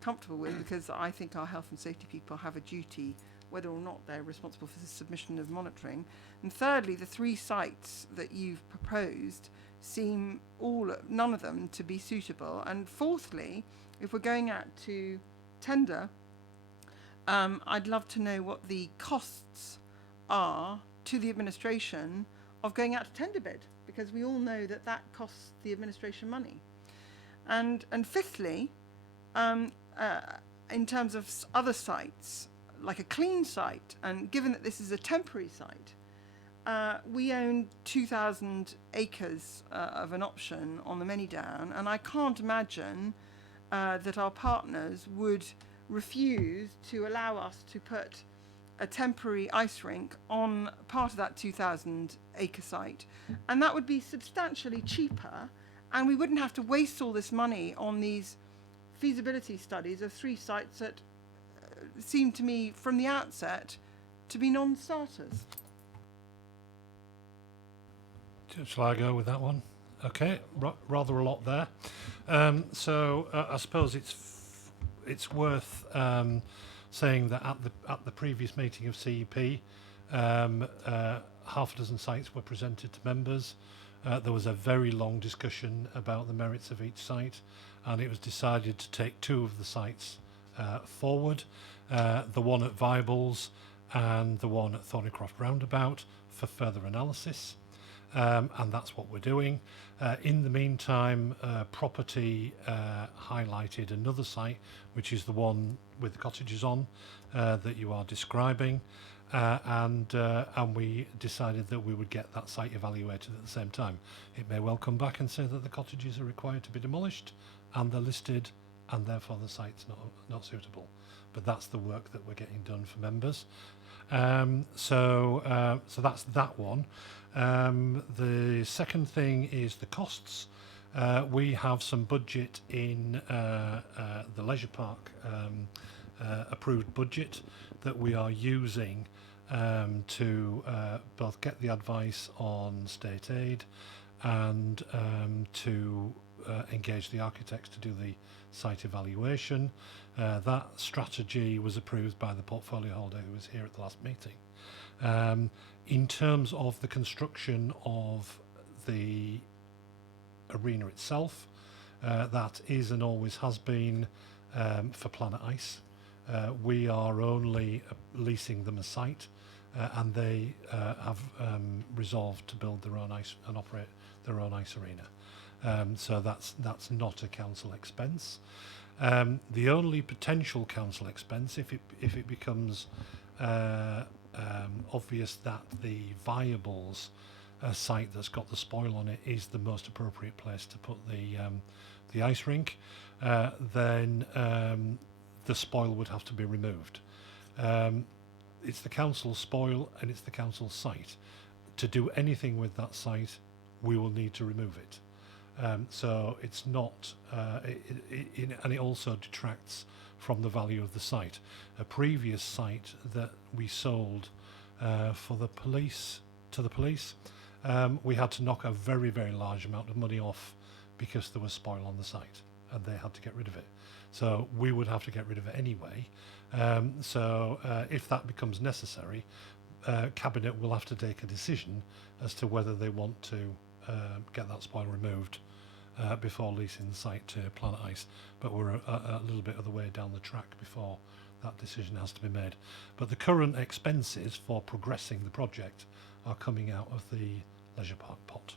comfortable with, because I think our health and safety people have a duty whether or not they're responsible for the submission of monitoring. And thirdly, the 3 sites that you've proposed seem none of them to be suitable. And fourthly, if we're going out to tender, I'd love to know what the costs are to the administration of going out to tender bid, because we all know that that costs the administration money. And fifthly, in terms of other sites, like a clean site, and given that this is a temporary site, we own 2,000 acres of an option on the Many Down, and I can't imagine that our partners would refuse to allow us to put a temporary ice rink on part of that 2,000 acre site, and that would be substantially cheaper, and we wouldn't have to waste all this money on these feasibility studies of 3 sites that seem to me from the outset to be non-starters. Shall I go with that one? Okay, rather a lot there. So I suppose it's worth saying that at the previous meeting of CEP, half a dozen sites were presented to members. There was a very long discussion about the merits of each site, and it was decided to take 2 of the sites forward, the one at Viables and the one at Thornycroft Roundabout, for further analysis. And that's what we're doing. In the meantime, property highlighted another site, which is the one with the cottages on that you are describing, and we decided that we would get that site evaluated at the same time. It may well come back and say that the cottages are required to be demolished and they're listed, and therefore the site's not suitable. But that's the work that we're getting done for members. So that's that one. The second thing is the costs. We have some budget in the leisure park approved budget that we are using to both get the advice on state aid and to engage the architects to do the site evaluation. That strategy was approved by the portfolio holder who was here at the last meeting. In terms of the construction of the arena itself, that is and always has been for Planet Ice. We are only leasing them a site, and they have resolved to build their own ice and operate their own ice arena. So that's not a council expense. The only potential council expense, if it becomes obvious that the Viables site that's got the spoil on it is the most appropriate place to put the ice rink, then the spoil would have to be removed. It's the council's spoil and it's the council's site. To do anything with that site, we will need to remove it. So it's not, and it also detracts from the value of the site. A previous site that we sold for the police, we had to knock a very, very large amount of money off because there was spoil on the site and they had to get rid of it. So we would have to get rid of it anyway. So if that becomes necessary, Cabinet will have to take a decision as to whether they want to get that spoil removed before leasing the site to Planet Ice. But we're a little bit of the way down the track before that decision has to be made. But the current expenses for progressing the project are coming out of the leisure park pot.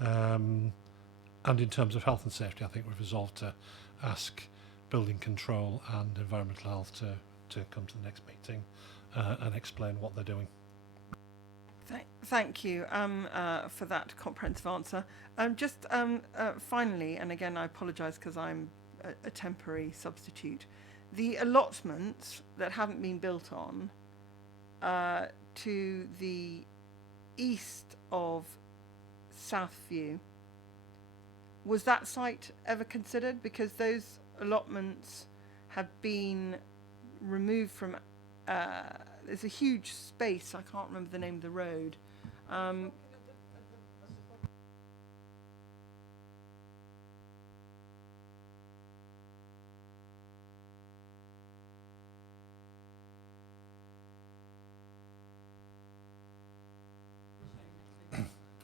And in terms of health and safety, I think we've resolved to ask building control and environmental health to come to the next meeting and explain what they're doing. Thank you for that comprehensive answer. Just finally, and again, I apologise because I'm a temporary substitute. The allotments that haven't been built on to the east of Southview, was that site ever considered? Because those allotments have been removed from. There's a huge space. I can't remember the name of the road.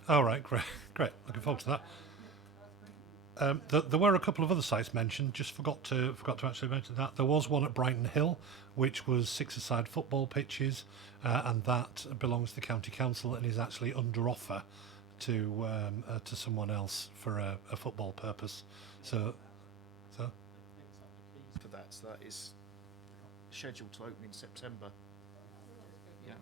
All right, great. Looking forward to that. There were a couple of other sites mentioned. Just forgot to actually mention that there was one at Brighton Hill, which was 6-a-side football pitches, and that belongs to the county council and is actually under offer to someone else for a football purpose. So for that, so that is scheduled to open in September. Yeah.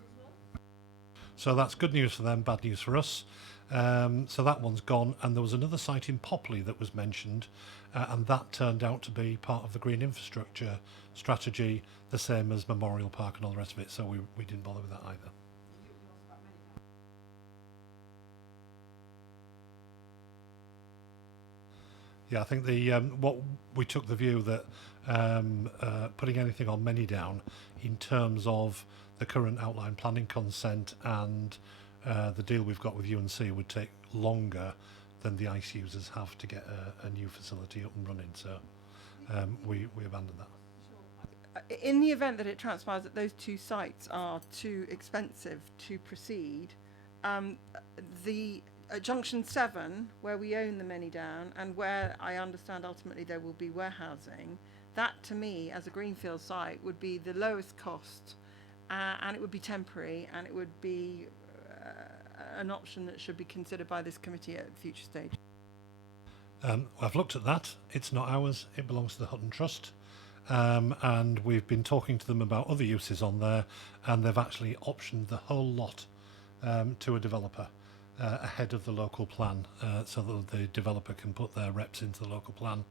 So that's good news for them, bad news for us. So that one's gone, and there was another site in Popley that was mentioned, and that turned out to be part of the green infrastructure strategy, the same as Memorial Park and all the rest of it, so we didn't bother with that either. Yeah, I think what we took the view that putting anything on many down in terms of the current outline planning consent and the deal we've got with UNC would take longer than the ICE users have to get a new facility up and running. So we abandoned that. In the event that it transpires that those two sites are too expensive to proceed, the Junction 7, where we own the many down and where I understand ultimately there will be warehousing, that to me as a greenfield site would be the lowest cost, and it would be temporary, and it would be an option that should be considered by this committee at a future stage. I've looked at that. It's not ours. It belongs to the Hutton Trust. And we've been talking to them about other uses on there, and they've actually optioned the whole lot to a developer ahead of the local plan, so that the developer can put their reps into the local plan.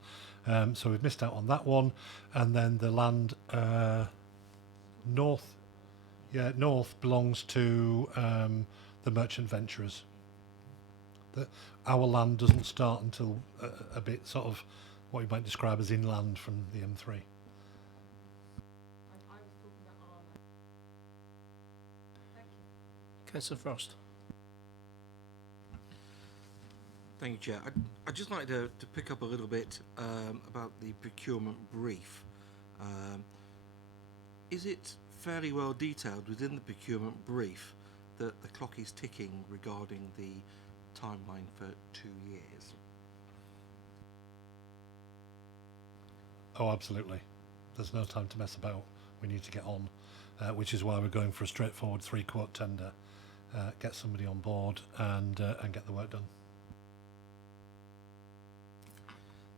So we've missed out on that one. And then the land north belongs to the merchant venturers. Our land doesn't start until a bit sort of what you might describe as inland from the M3. Councillor Frost. Thank you, Chair. I'd just like to pick up a little bit about the procurement brief. Is it fairly well detailed within the procurement brief that the clock is ticking regarding the timeline for 2 years? Oh, absolutely. There's no time to mess about. We need to get on, which is why we're going for a straightforward 3-quote tender. Get somebody on board and get the work done.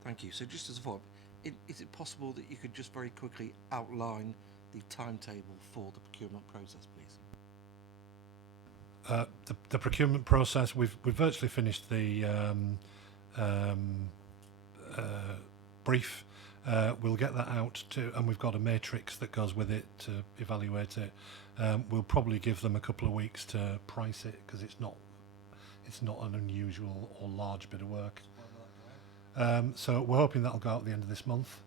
Thank you. So just as a follow-up, is it possible that you could just very quickly outline the timetable for the procurement process, please? The procurement process, we've virtually finished the brief. We'll get that out to, and we've got a matrix that goes with it to evaluate it. We'll probably give them a couple of weeks to price it because it's not an unusual or large bit of work. So we're hoping that'll go out at the end of this month.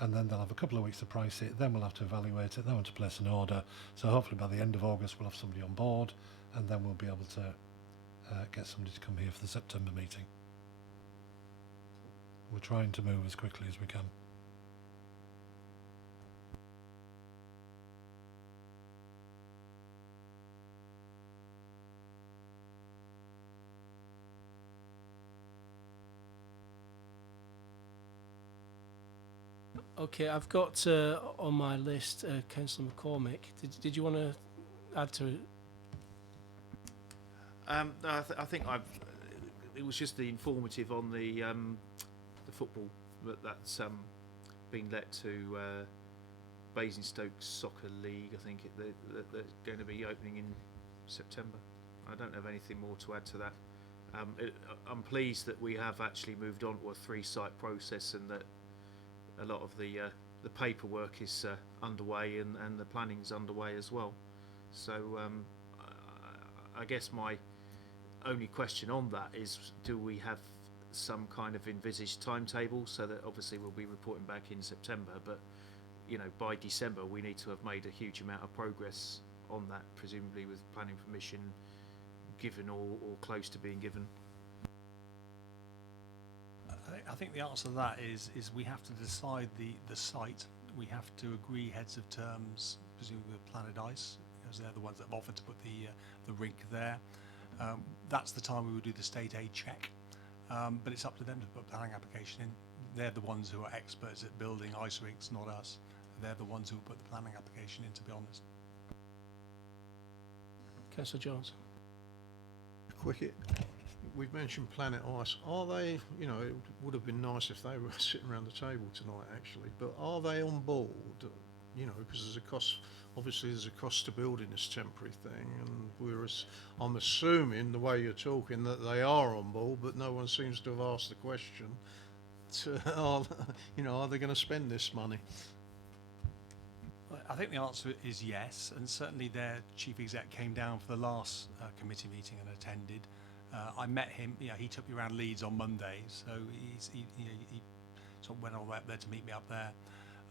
And then they'll have a couple of weeks to price it, then we'll have to evaluate it, then we'll have to place an order. So hopefully by the end of August we'll have somebody on board, and then we'll be able to get somebody to come here for the September meeting. We're trying to move as quickly as we can. Okay, I've got on my list Councillor McCormick. Did you want to add to it? No, I think it was just the informative on the football that's been let to Basingstoke Soccer League. I think they're going to be opening in September. I don't have anything more to add to that. I'm pleased that we have actually moved on to a 3-site process, and that a lot of the paperwork is underway, and the planning is underway as well. So I guess my only question on that is, do we have some kind of envisaged timetable, so that obviously we'll be reporting back in September, but by December we need to have made a huge amount of progress on that, presumably with planning permission given or close to being given. I think the answer to that is we have to decide the site. We have to agree heads of terms, presumably with Planet Ice, because they're the ones that have offered to put the rink there. That's the time we will do the state aid check, but it's up to them to put the planning application in. They're the ones who are experts at building ice rinks, not us. They're the ones who will put the planning application in, to be honest. Councillor Jones. Cricket. We've mentioned Planet Ice. Are they, it would have been nice if they were sitting around the table tonight actually, but are they on board? Because there's a cost, obviously there's a cost to building this temporary thing, and I'm assuming the way you're talking that they are on board, but no one seems to have asked the question are they going to spend this money? I think the answer is yes, and certainly their chief exec came down for the last committee meeting and attended. I met him. He took me around Leeds on Monday, so he sort of went all the way up there to meet me up there.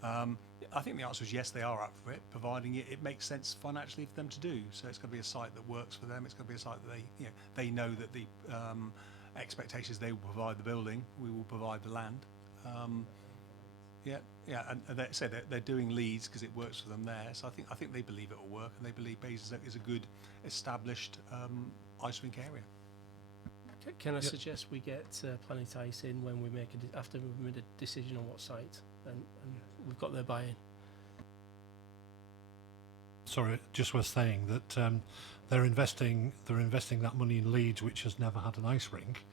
I think the answer is yes, they are up for it, providing it makes sense financially for them to do. So it's going to be a site that works for them. It's going to be a site that they know that the expectations, they will provide the building, we will provide the land. And they're doing Leeds because it works for them there. So I think they believe it will work, and they believe Basingstoke is a good established ice rink area. Can I suggest we get Planet Ice in when we make after we've made a decision on what site, and we've got their buy-in? Sorry, just worth saying that they're investing that money in Leeds, which has never had an ice rink,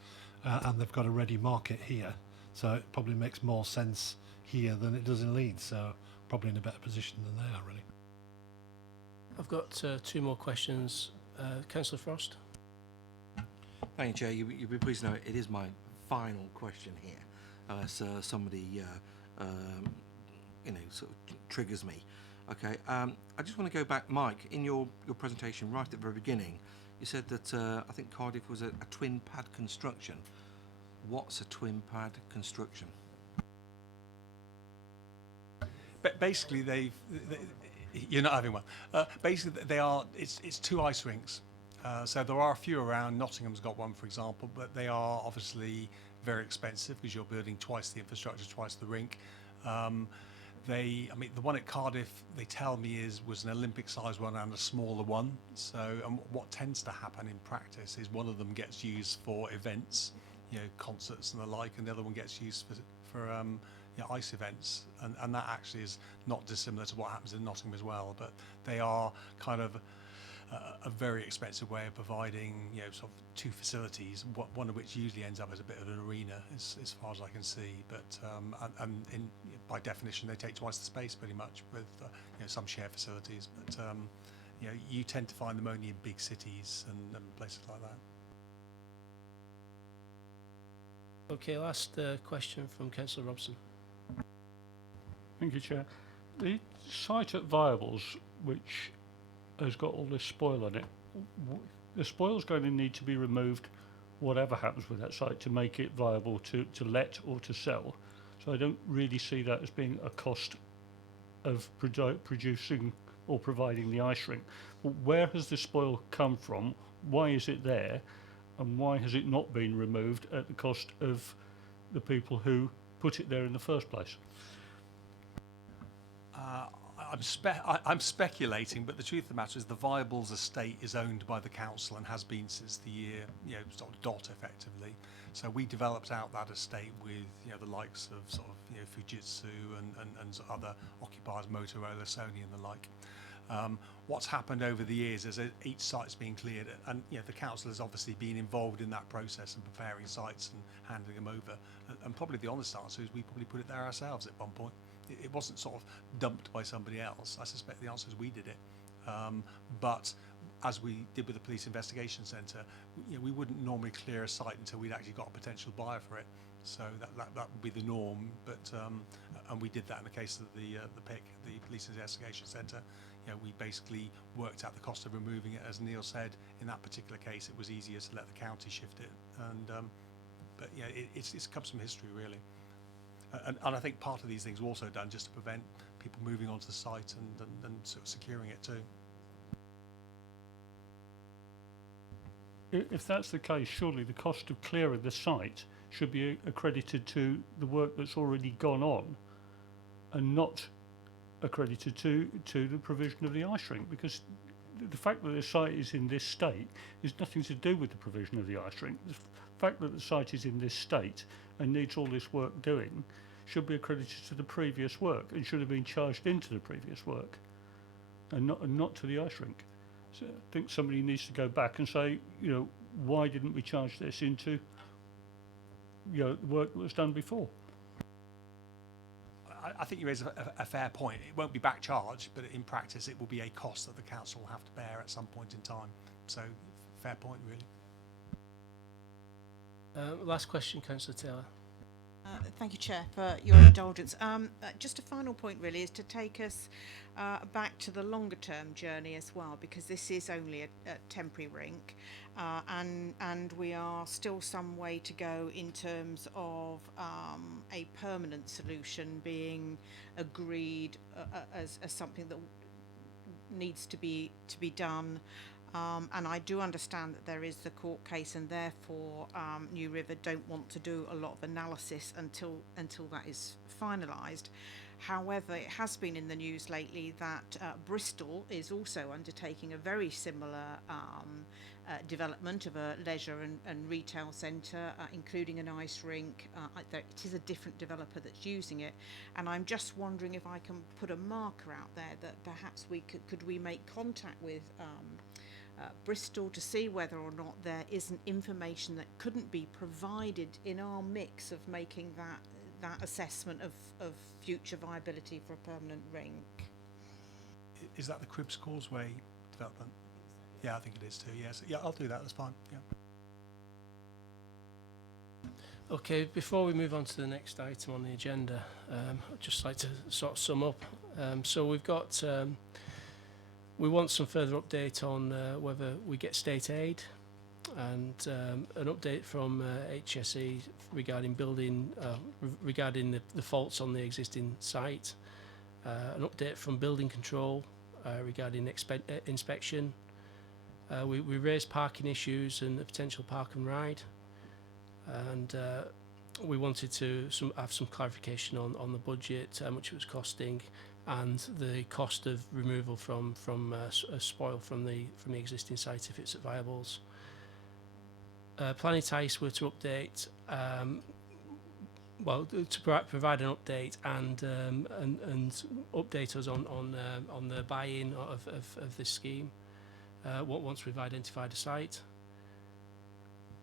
and they've got a ready market here. So it probably makes more sense here than it does in Leeds. So probably in a better position than they are, really. I've got 2 more questions. Councillor Frost. Thank you, Chair. You'll be pleased to know it is my final question here. So somebody, sort of triggers me. Okay. I just want to go back, Mike. In your presentation, right at the very beginning, you said that I think Cardiff was a twin pad construction. What's a twin pad construction? But basically, you're not having one. Basically, it's 2 ice rinks. So there are a few around. Nottingham's got one, for example, but they are obviously very expensive because you're building twice the infrastructure, twice the rink. The one at Cardiff, they tell me was an Olympic-sized one and a smaller one. So, what tends to happen in practice is one of them gets used for events, concerts and the like, and the other one gets used for ice events, and that actually is not dissimilar to what happens in Nottingham as well. But they are kind of a very expensive way of providing, sort of 2 facilities, one of which usually ends up as a bit of an arena, as far as I can see. But by definition, they take twice the space, pretty much, with some shared facilities. But you tend to find them only in big cities and places like that. Okay, last question from Councillor Robson. Thank you, Chair. The site at Viables, which has got all this spoil on it, the spoil's going to need to be removed whatever happens with that site to make it viable to let or to sell. So I don't really see that as being a cost of producing or providing the ice rink. But where has the spoil come from? Why is it there? And why has it not been removed at the cost of the people who put it there in the first place? I'm speculating, but the truth of the matter is the Viables estate is owned by the council and has been since the year, sort of dot effectively. So we developed out that estate with, the likes of sort of, Fujitsu and other occupiers, Motorola, Sony and the like. What's happened over the years is each site's been cleared, and the council has obviously been involved in that process and preparing sites and handing them over. And probably the honest answer is we probably put it there ourselves at one point. It wasn't sort of dumped by somebody else. I suspect the answer is we did it. But as we did with the Police Investigation Centre, we wouldn't normally clear a site until we'd actually got a potential buyer for it. So that would be the norm. But and we did that in the case of the PIC, the Police Investigation Centre. We basically worked out the cost of removing it. As Neil said, in that particular case, it was easier to let the county shift it. And but it comes from history really. And I think part of these things were also done just to prevent people moving onto the site and sort of securing it too. If that's the case, surely the cost of clearing the site should be accredited to the work that's already gone on and not accredited to the provision of the ice rink, because the fact that the site is in this state is nothing to do with the provision of the ice rink. The fact that the site is in this state and needs all this work doing should be accredited to the previous work and should have been charged into the previous work and not to the ice rink. So I think somebody needs to go back and say, why didn't we charge this into the work that was done before? I think you raise a fair point. It won't be back charged, but in practice it will be a cost that the council will have to bear at some point in time. So fair point really. Last question, Councillor Taylor. Thank you, Chair, for your indulgence. Just a final point really is to take us back to the longer term journey as well, because this is only a temporary rink and we are still some way to go in terms of a permanent solution being agreed as something that needs to be done. And I do understand that there is the court case, and therefore New River don't want to do a lot of analysis until that is finalised. However, it has been in the news lately that Bristol is also undertaking a very similar development of a leisure and retail centre, including an ice rink. It is a different developer that's using it, and I'm just wondering if I can put a marker out there that perhaps we could we make contact with Bristol to see whether or not there isn't information that couldn't be provided in our mix of making that assessment of future viability for a permanent rink. Is that the Cribbs Causeway development? Yeah, I think it is too. Yes. Yeah, I'll do that. That's fine. Yeah. Okay, before we move on to the next item on the agenda, I'd just like to sort of sum up. So we've got. We want some further update on whether we get state aid, and an update from HSE regarding building, regarding the faults on the existing site, an update from building control regarding inspection. We raised parking issues and the potential park and ride, and we wanted to have some clarification on the budget, how much it was costing, and the cost of removal from spoil from the existing site if it's at Viables. Planet Ice were to update, to provide an update and update us on the buy-in of this scheme once we've identified a site.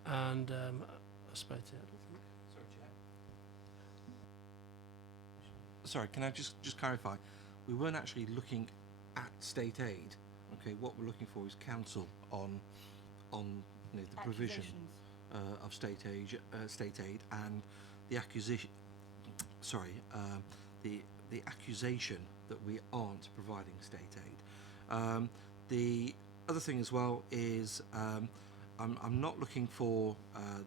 And I suppose Sorry, can I just clarify? We weren't actually looking at state aid, Okay, what we're looking for is counsel on the provision of state aid and the accusation. Sorry, the accusation that we aren't providing state aid. The other thing as well is I'm not looking for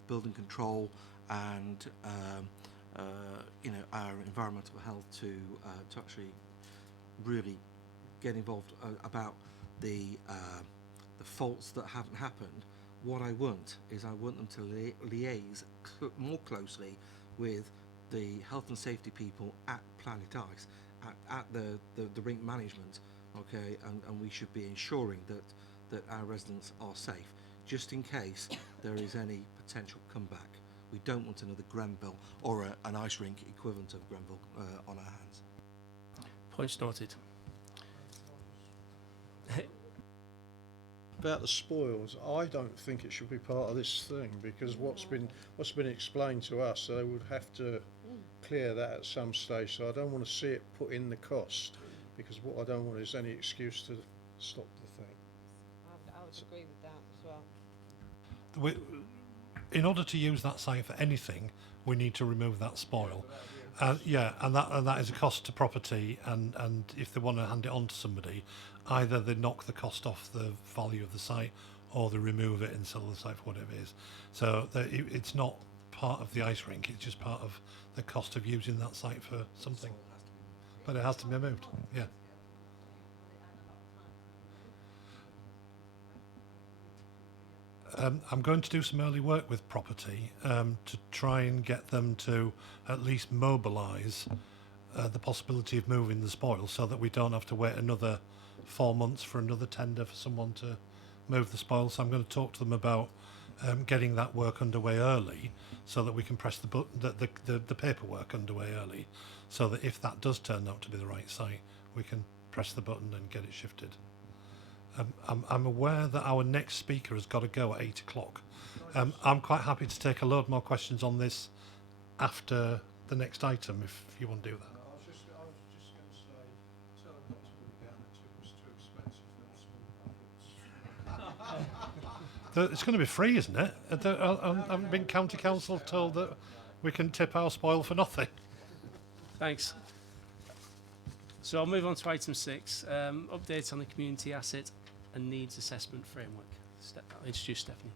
building control and our environmental health to actually really get involved about the faults that haven't happened. What I want is I want them to liaise more closely with the health and safety people at Planet Ice, at the rink management, okay, and we should be ensuring that our residents are safe, just in case there is any potential comeback. We don't want another Grenville or an ice rink equivalent of Grenville on our hands. Points noted. About the spoils, I don't think it should be part of this thing, because what's been explained to us, they would have to clear that at some stage. So I don't want to see it put in the cost, because what I don't want is any excuse to stop the thing. I would agree with that as well. In order to use that site for anything, we need to remove that spoil. And that is a cost to property, and if they want to hand it on to somebody, either they knock the cost off the value of the site, or they remove it and sell the site for whatever it is. So it's not part of the ice rink, it's just part of the cost of using that site for something. But it has to be moved, yeah. I'm going to do some early work with property to try and get them to at least mobilise the possibility of moving the spoil, so that we don't have to wait another 4 months for another tender for someone to move the spoil. So I'm going to talk to them about getting that work underway early, so that we can press the paperwork underway early, so that if that does turn out to be the right site, we can press the button and get it shifted. I'm aware that our next speaker has got to go at 8 o'clock. I'm quite happy to take a load more questions on this after the next item, if you want to do that. I was just going to say, tell them not to put it down until it's too expensive. It's going to be free, isn't it? I've been county council told that we can tip our spoil for nothing. Thanks. So I'll move on to item 6, update on the community asset and needs assessment framework. I'll introduce Stephanie.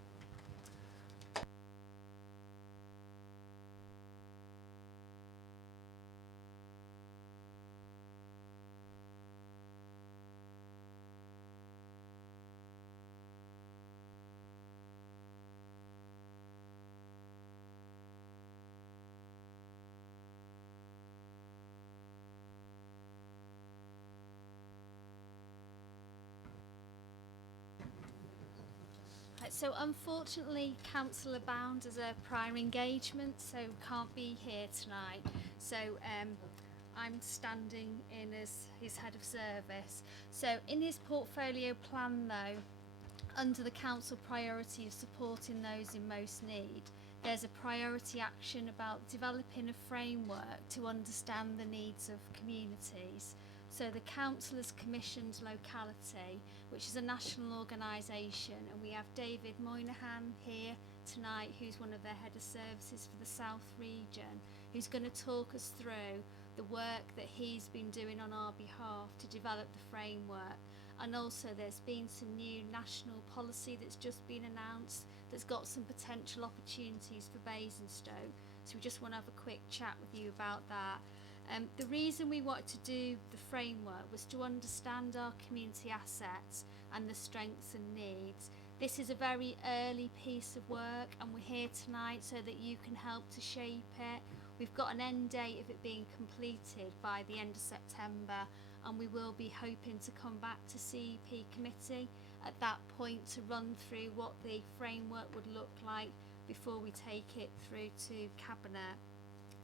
So unfortunately, Councillor Bound has a prior engagement, so can't be here tonight. So I'm standing in as his head of service. So in his portfolio plan though, under the council priority of supporting those in most need, there's a priority action about developing a framework to understand the needs of communities. So the council has commissioned Locality, which is a national organisation, and we have David Moynihan here tonight, who's one of their head of services for the South region, who's going to talk us through the work that he's been doing on our behalf to develop the framework. And also there's been some new national policy that's just been announced that's got some potential opportunities for Basingstoke. So we just want to have a quick chat with you about that. The reason we wanted to do the framework was to understand our community assets and the strengths and needs. This is a very early piece of work, and we're here tonight so that you can help to shape it. We've got an end date of it being completed by the end of September, and we will be hoping to come back to CEP committee at that point to run through what the framework would look like before we take it through to Cabinet.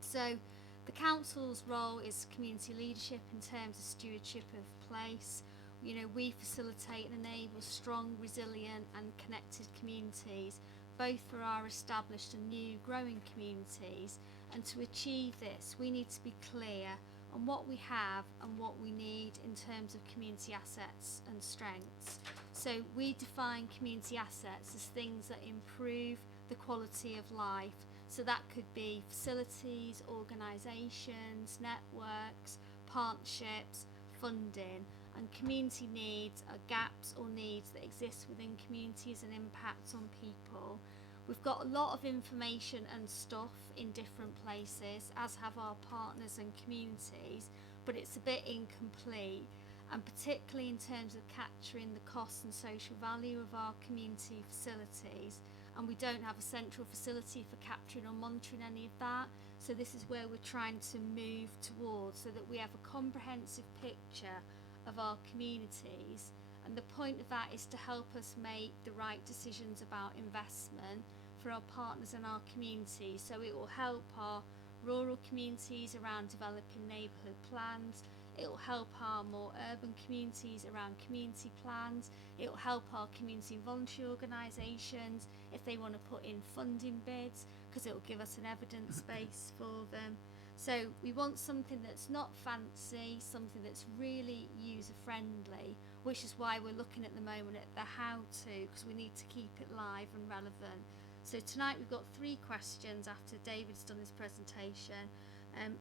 So the council's role is community leadership in terms of stewardship of place. You know, we facilitate and enable strong, resilient and connected communities, both for our established and new growing communities. And to achieve this, we need to be clear on what we have and what we need in terms of community assets and strengths. So we define community assets as things that improve the quality of life. So that could be facilities, organisations, networks, partnerships, funding, and community needs are gaps or needs that exist within communities and impacts on people. We've got a lot of information and stuff in different places, as have our partners and communities, but it's a bit incomplete, and particularly in terms of capturing the cost and social value of our community facilities. And we don't have a central facility for capturing or monitoring any of that. So this is where we're trying to move towards, so that we have a comprehensive picture of our communities. And the point of that is to help us make the right decisions about investment for our partners and our communities. So it will help our rural communities around developing neighbourhood plans. It will help our more urban communities around community plans. It will help our community voluntary organisations if they want to put in funding bids, because it will give us an evidence base for them. So we want something that's not fancy, something that's really user friendly, which is why we're looking at the moment at the how to, because we need to keep it live and relevant. So tonight we've got 3 questions after David's done his presentation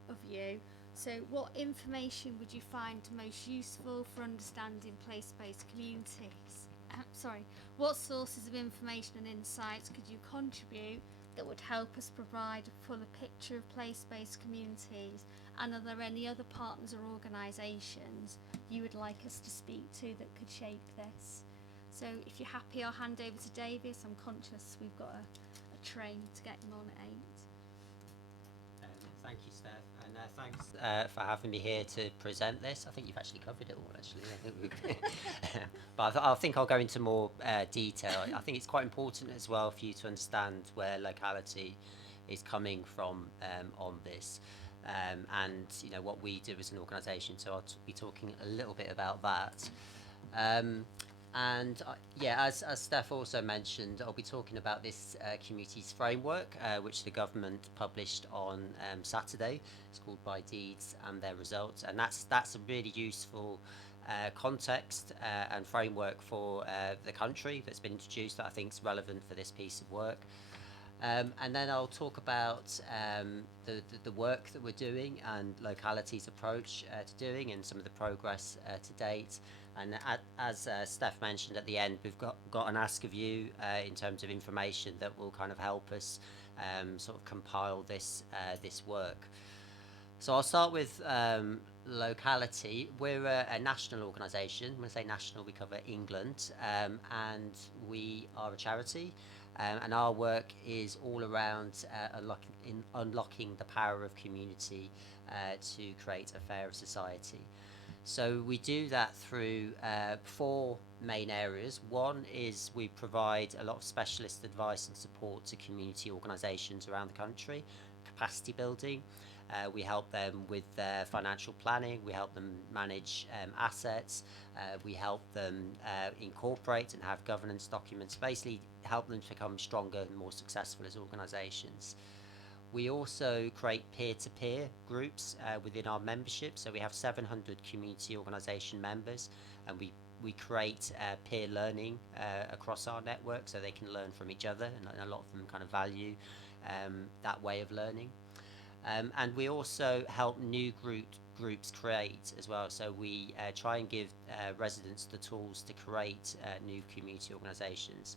of you. So what information would you find most useful for understanding place-based communities? What sources of information and insights could you contribute that would help us provide a fuller picture of place-based communities? And are there any other partners or organisations you would like us to speak to that could shape this? So if you're happy, I'll hand over to Davis. I'm conscious we've got a train to get him on at 8. Thank you, Steph, and thanks for having me here to present this. I think you've actually covered it all, actually. But I think I'll go into more detail. I think it's quite important as well for you to understand where locality is coming from on this, and what we do as an organisation. So I'll be talking a little bit about that. As Steph also mentioned, I'll be talking about this communities framework, which the government published on Saturday. It's called By Deeds and Their Results, and that's a really useful context and framework for the country that's been introduced that I think is relevant for this piece of work. And then I'll talk about the work that we're doing and locality's approach to doing and some of the progress to date. And as Steph mentioned at the end, we've got an ask of you in terms of information that will kind of help us sort of compile this work. So I'll start with locality. We're a national organisation. When I say national, we cover England, and we are a charity. And our work is all around unlocking the power of community to create a fairer society. So we do that through 4 main areas. One is we provide a lot of specialist advice and support to community organisations around the country, capacity building. We help them with their financial planning. We help them manage assets. We help them incorporate and have governance documents, basically help them to become stronger and more successful as organisations. We also create peer-to-peer groups within our membership. So we have 700 community organisation members, and we create peer learning across our network so they can learn from each other, and a lot of them kind of value that way of learning. And we also help new groups create as well. So we try and give residents the tools to create new community organisations.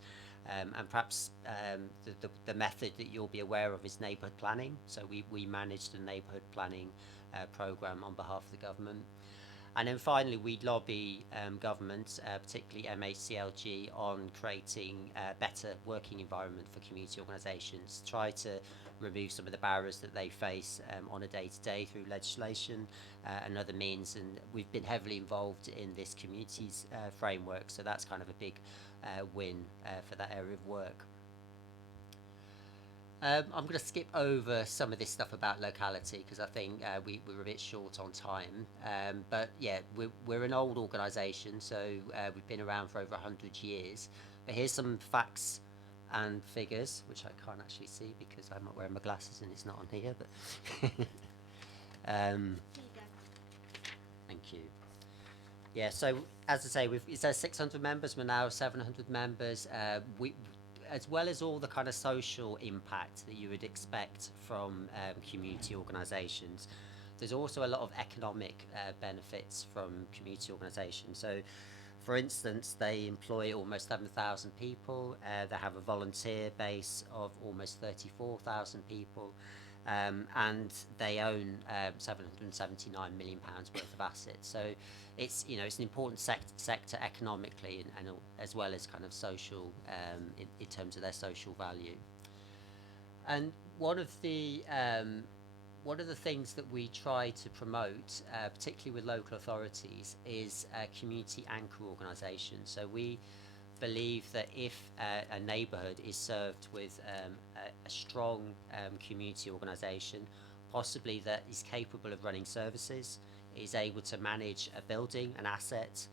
And perhaps the method that you'll be aware of is neighbourhood planning. So we manage the neighbourhood planning programme on behalf of the government. And then finally, we lobby government, particularly MHCLG, on creating a better working environment for community organisations, try to remove some of the barriers that they face on a day-to-day through legislation and other means. And we've been heavily involved in this communities framework, so that's kind of a big win for that area of work. I'm going to skip over some of this stuff about locality because I think we're a bit short on time. But yeah, we're an old organisation, so we've been around for over 100 years. But here's some facts and figures, which I can't actually see because I'm not wearing my glasses and it's not on here. But Thank you. Yeah, so as I say, it says 600 members, we're now 700 members. We, as well as all the kind of social impact that you would expect from community organisations, there's also a lot of economic benefits from community organisations. So, for instance, they employ almost 7,000 people. They have a volunteer base of almost 34,000 people. And they own £779 million worth of assets. So it's it's an important sector economically and as well as kind of social in terms of their social value. And one of the things that we try to promote, particularly with local authorities, is community anchor organisations. So we believe that if a neighbourhood is served with a strong community organisation, possibly that is capable of running services, is able to manage a building, an asset,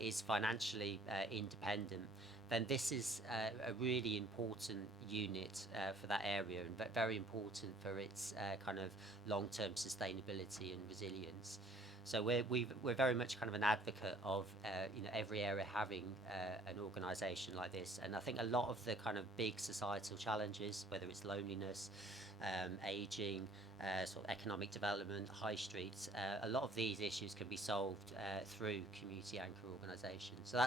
is financially independent, then this is a really important unit for that area and very important for its kind of long-term sustainability and resilience. So we're very much kind of an advocate of every area having an organisation like this, and I think a lot of the kind of big societal challenges, whether it's loneliness, ageing, sort of economic development, high streets, a lot of these issues can be solved through community anchor organisations. So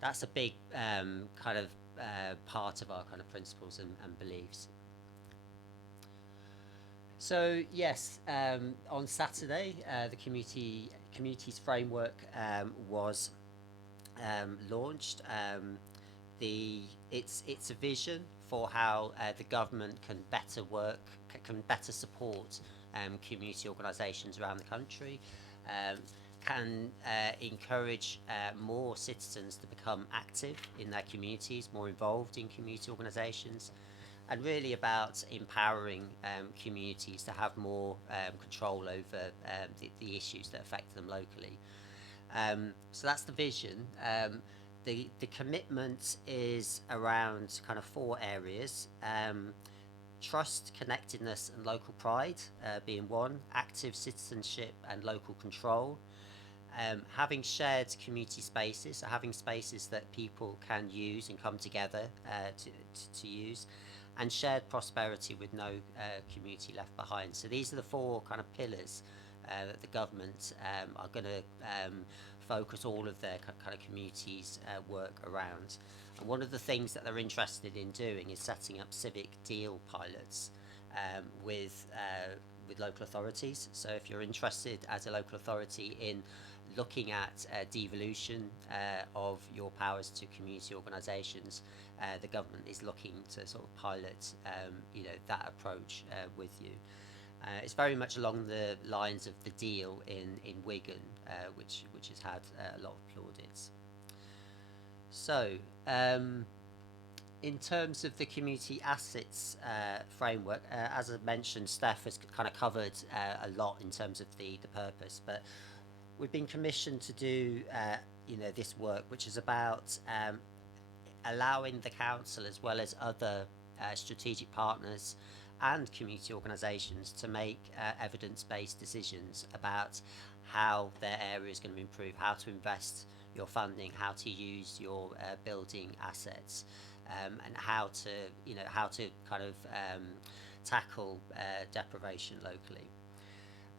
that's a big kind of part of our kind of principles and beliefs. So yes, on Saturday, the communities framework was launched. It's a vision for how the government can better support community organisations around the country, can encourage more citizens to become active in their communities, more involved in community organisations, and really about empowering communities to have more control over the issues that affect them locally. So that's the vision. The commitment is around kind of 4 areas. Trust, connectedness and local pride being one, active citizenship and local control, having shared community spaces, so having spaces that people can use and come together to use, and shared prosperity with no community left behind. So these are the 4 kind of pillars that the government are going to focus all of their kind of communities work around. And one of the things that they're interested in doing is setting up civic deal pilots with local authorities. So if you're interested as a local authority in looking at devolution of your powers to community organisations, the government is looking to sort of pilot that approach with you. It's very much along the lines of the deal in Wigan, which has had a lot of plaudits. So, in terms of the community assets framework, as I mentioned, Steph has kind of covered a lot in terms of the purpose, but we've been commissioned to do this work, which is about allowing the council as well as other strategic partners and community organisations to make evidence-based decisions about how their area is going to improve, how to invest your funding, how to use your building assets, and how to kind of tackle deprivation locally.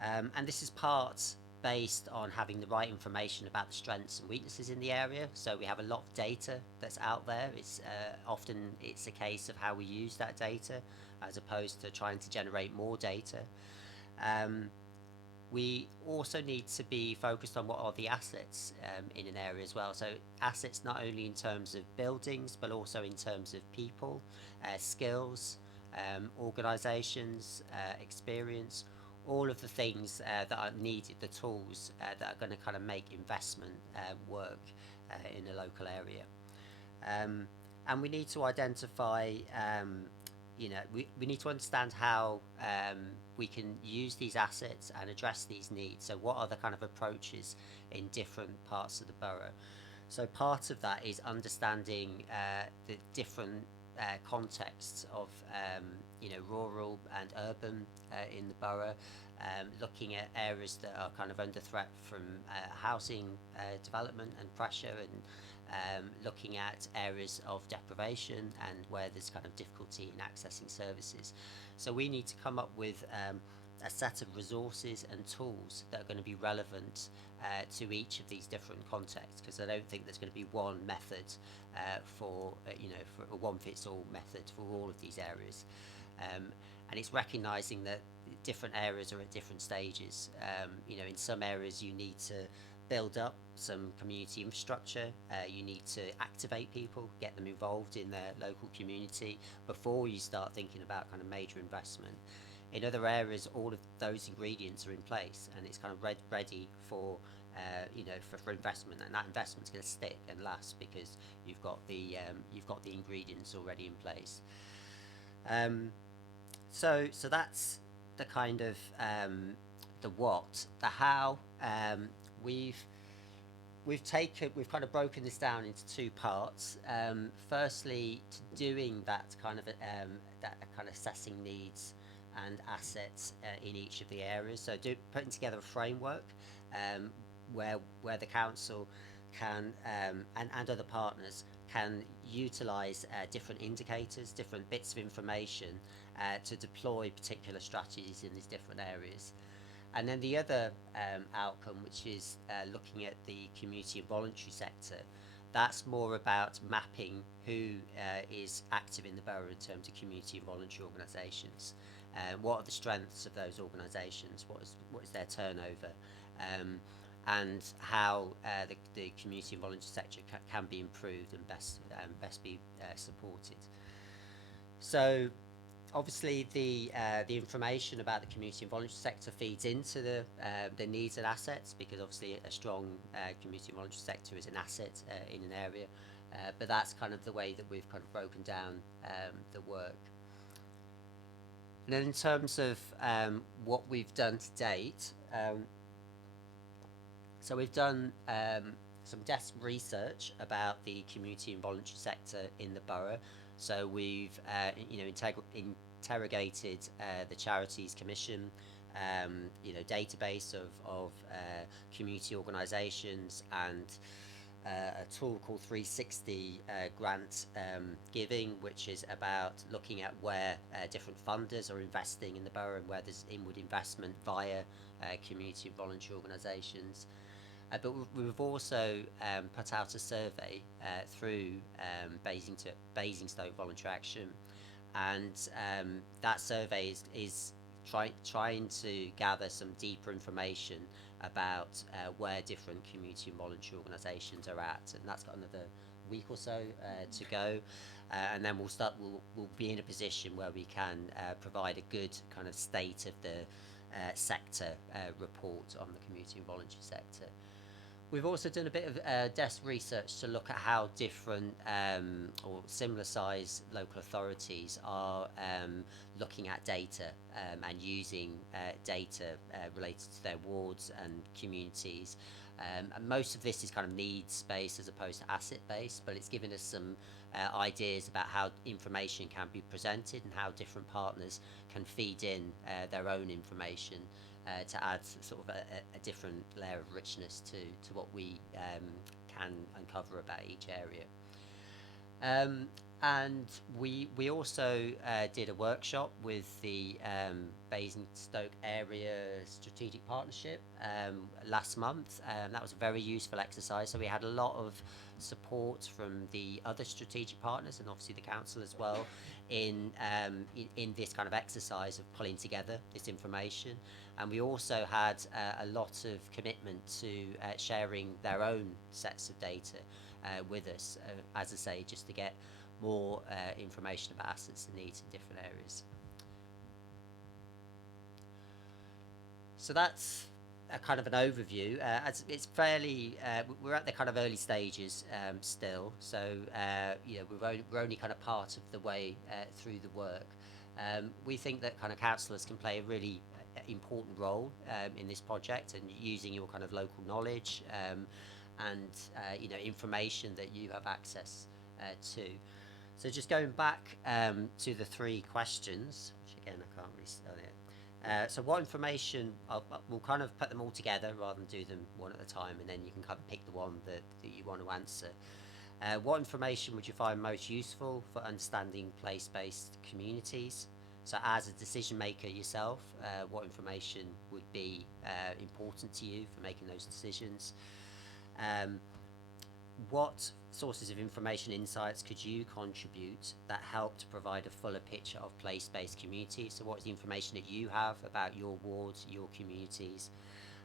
And this is part based on having the right information about the strengths and weaknesses in the area. So we have a lot of data that's out there. It's often it's a case of how we use that data as opposed to trying to generate more data. We also need to be focused on what are the assets in an area as well. So assets not only in terms of buildings, but also in terms of people, skills, organisations, experience, all of the things that are needed, the tools that are going to kind of make investment work in a local area. And we need to identify we need to understand how we can use these assets and address these needs. So what are the kind of approaches in different parts of the borough? So part of that is understanding the different contexts of rural and urban in the borough, looking at areas that are kind of under threat from housing development and pressure, and looking at areas of deprivation and where there's kind of difficulty in accessing services. So we need to come up with a set of resources and tools that are going to be relevant to each of these different contexts, because I don't think there's going to be one method for a one-fits-all method for all of these areas. And it's recognising that different areas are at different stages. In some areas you need to build up some community infrastructure, you need to activate people, get them involved in their local community before you start thinking about kind of major investment. In other areas, all of those ingredients are in place, and it's kind of ready for for investment, and that investment's going to stick and last because you've got the ingredients already in place. So that's the kind of the what. The how, we've kind of broken this down into two parts. Firstly, to doing that kind of assessing needs and assets in each of the areas. So putting together a framework where the council can and other partners can utilise different indicators, different bits of information to deploy particular strategies in these different areas. And then the other outcome, which is looking at the community and voluntary sector, that's more about mapping who is active in the borough in terms of community and voluntary organisations. What are the strengths of those organisations? What is their turnover? And how the community and voluntary sector can be improved and best be supported. So obviously the information about the community and voluntary sector feeds into the needs and assets, because obviously a strong community and voluntary sector is an asset in an area, but that's kind of the way that we've kind of broken down the work. And then in terms of what we've done to date, so we've done some desk research about the community and voluntary sector in the borough. So we've interrogated the Charities Commission, database of community organisations, and a tool called 360 grant giving, which is about looking at where different funders are investing in the borough and where there's inward investment via community and voluntary organisations. But we've also put out a survey through Basingstoke Voluntary Action, and that survey is trying to gather some deeper information about where different community and voluntary organisations are at, and that's got another week or so to go, and then we'll be in a position where we can provide a good kind of state of the sector report on the community and voluntary sector. We've also done a bit of desk research to look at how different or similar size local authorities are looking at data and using data related to their wards and communities. And most of this is kind of needs-based as opposed to asset-based, but it's given us some ideas about how information can be presented and how different partners can feed in their own information to add sort of a different layer of richness to what we can uncover about each area. And we also did a workshop with the Basingstoke Area Strategic Partnership last month. That was a very useful exercise. So we had a lot of support from the other strategic partners and obviously the council as well in this kind of exercise of pulling together this information. And we also had a lot of commitment to sharing their own sets of data with us, as I say, just to get more information about assets and needs in different areas. So that's a kind of an overview. It's fairly, we're at the kind of early stages still, so we're only kind of part of the way through the work. We think that kind of councillors can play a really important role in this project, and using your kind of local knowledge and information that you have access to. So just going back to the three questions, which again I can't really So what information, we'll kind of put them all together rather than do them one at a time, and then you can kind of pick the one that you want to answer. What information would you find most useful for understanding place-based communities? So as a decision maker yourself, what information would be important to you for making those decisions? What sources of information insights could you contribute that help to provide a fuller picture of place-based communities? So what is the information that you have about your wards, your communities?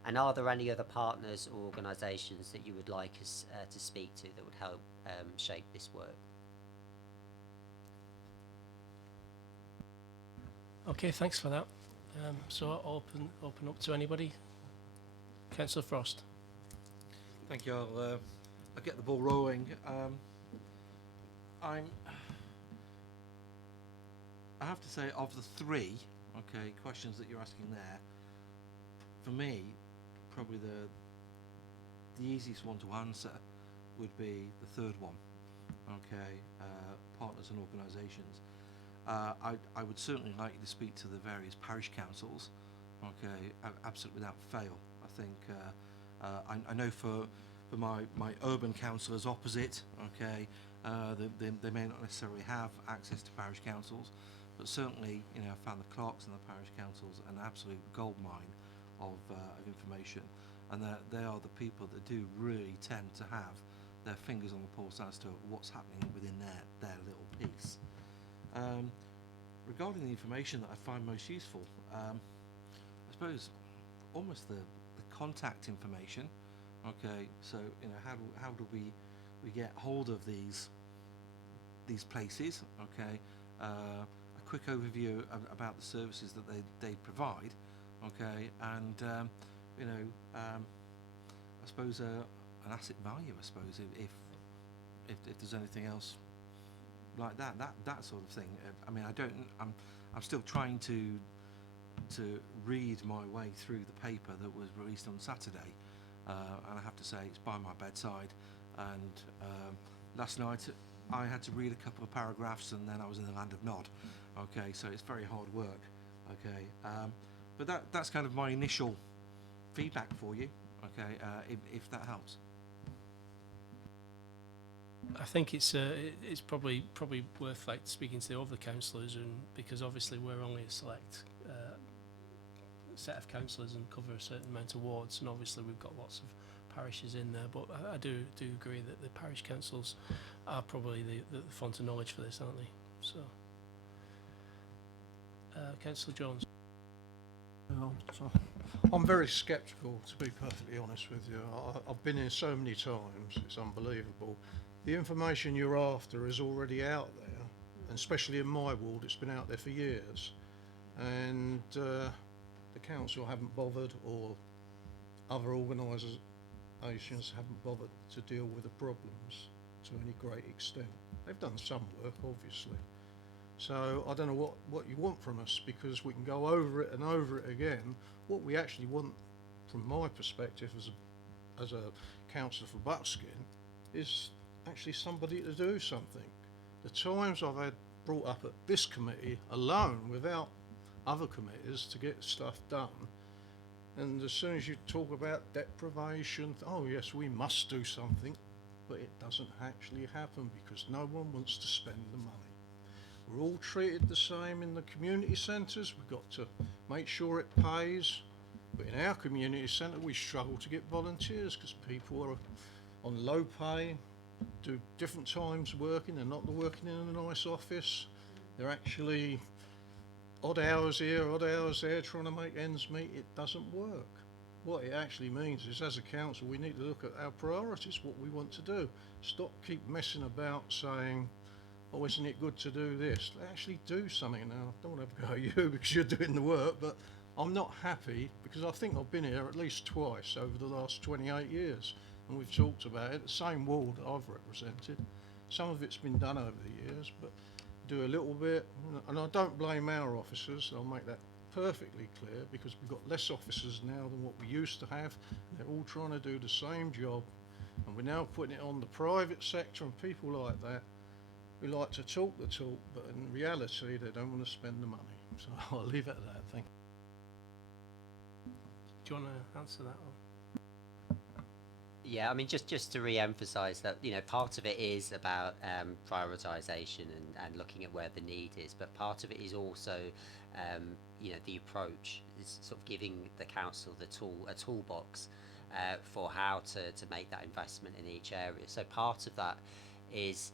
And are there any other partners or organisations that you would like us to speak to that would help shape this work? Okay, thanks for that. So I'll open up to anybody. Councillor Frost. Thank you. I'll get the ball rolling. I have to say, of the three, questions that you're asking there, for me, probably the easiest one to answer would be the third one. Partners and organisations. I would certainly like you to speak to the various parish councils. Absolutely without fail. I think I know for my urban councillors opposite, they may not necessarily have access to parish councils, but certainly, I found the clerks and the parish councils an absolute goldmine of information, and they are the people that do really tend to have their fingers on the pulse as to what's happening within their little piece. Regarding the information that I find most useful, I suppose almost the contact information. So how do we get hold of these places? A quick overview about the services that they provide. And I suppose an asset value. I suppose if there's anything else like that sort of thing. I'm still trying to read my way through the paper that was released on Saturday, and I have to say it's by my bedside. And last night I had to read a couple of paragraphs, and then I was in the land of Nod. So it's very hard work. But that's kind of my initial feedback for you. If that helps. I think it's probably worth speaking to the other councillors, and because obviously we're only a select set of councillors and cover a certain amount of wards, and obviously we've got lots of parishes in there. But I do agree that the parish councils are probably the font of knowledge for this, aren't they? So, Councillor Jones. So I'm very sceptical, to be perfectly honest with you. I've been here so many times, it's unbelievable. The information you're after is already out there, and especially in my ward, it's been out there for years. And the council haven't bothered, or other organisations haven't bothered to deal with the problems to any great extent. They've done some work, obviously. So I don't know what you want from us, because we can go over it and over it again. What we actually want, from my perspective as a councillor for Buckskin, is actually somebody to do something. The times I've had brought up at this committee alone, without other committees, to get stuff done, and as soon as you talk about deprivation, oh yes, we must do something, but it doesn't actually happen because no one wants to spend the money. We're all treated the same in the community centres. We've got to make sure it pays, but in our community centre we struggle to get volunteers because people are on low pay, do different times working. They're not working in a nice office. They're actually odd hours here, odd hours there, trying to make ends meet. It doesn't work. What it actually means is, as a council, we need to look at our priorities, what we want to do. Stop keep messing about saying, oh, isn't it good to do this? Actually do something. Now, I don't want to go at you because you're doing the work, but I'm not happy because I think I've been here at least twice over the last 28 years, and we've talked about it, the same ward I've represented. Some of it's been done over the years, but do a little bit, and I don't blame our officers, I'll make that perfectly clear, because we've got less officers now than what we used to have. They're all trying to do the same job, and we're now putting it on the private sector and people like that who like to talk the talk, but in reality they don't want to spend the money. So I'll leave it at that. Thank you. Do you want to answer that? Or? Yeah, I mean, just to re-emphasise that, you know, part of it is about prioritisation and looking at where the need is, but part of it is also, you know, the approach is sort of giving the council a toolbox for how to make that investment in each area. So part of that is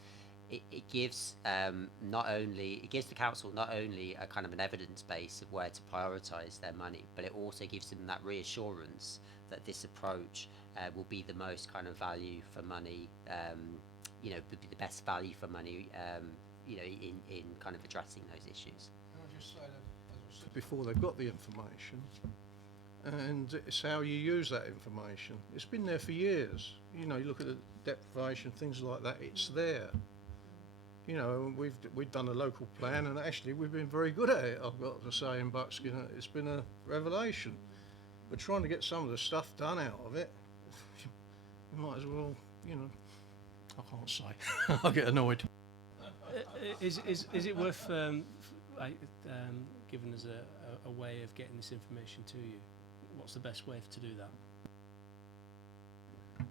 it gives it gives the council not only a kind of an evidence base of where to prioritise their money, but it also gives them that reassurance that this approach will be the most kind of value for money, you know, the best value for money, you know, in kind of addressing those issues. Can I just say that, as I said before, they've got the information, and it's how you use that information. It's been there for years. You know, you look at the deprivation, things like that, it's there. You know, we've done a local plan, and actually we've been very good at it, I've got to say, in Buckskin. It's been a revelation. But trying to get some of the stuff done out of it, you might as well, you know, I can't say. I get annoyed. Is it worth giving us a way of getting this information to you? What's the best way to do that? I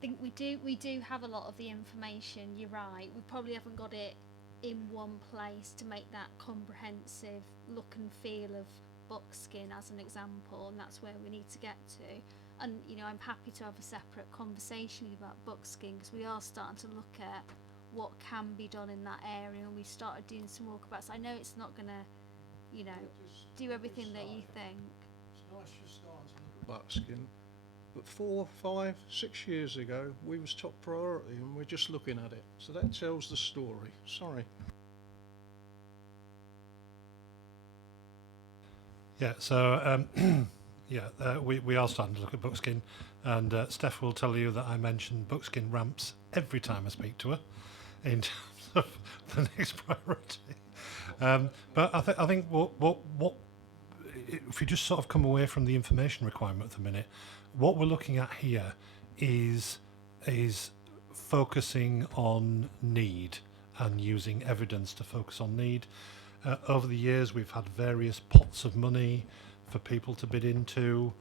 think we do have a lot of the information. You're right. We probably haven't got it in one place to make that comprehensive look and feel of Buckskin as an example, and that's where we need to get to. And you know, I'm happy to have a separate conversation about Buckskin, because we are starting to look at what can be done in that area, and we started doing some walkabouts. I know it's not going to, you know, do everything that you think. It's nice you're starting to look at Buckskin, but 4, 5, 6 years ago we was top priority, and we're just looking at it. So that tells the story. Sorry. Yeah, so we are starting to look at Buckskin, and Steph will tell you that I mention Buckskin ramps every time I speak to her in terms of the next priority. But I think what if you just sort of come away from the information requirement at the minute, what we're looking at here is focusing on need and using evidence to focus on need. Over the years, we've had various pots of money for people to bid into.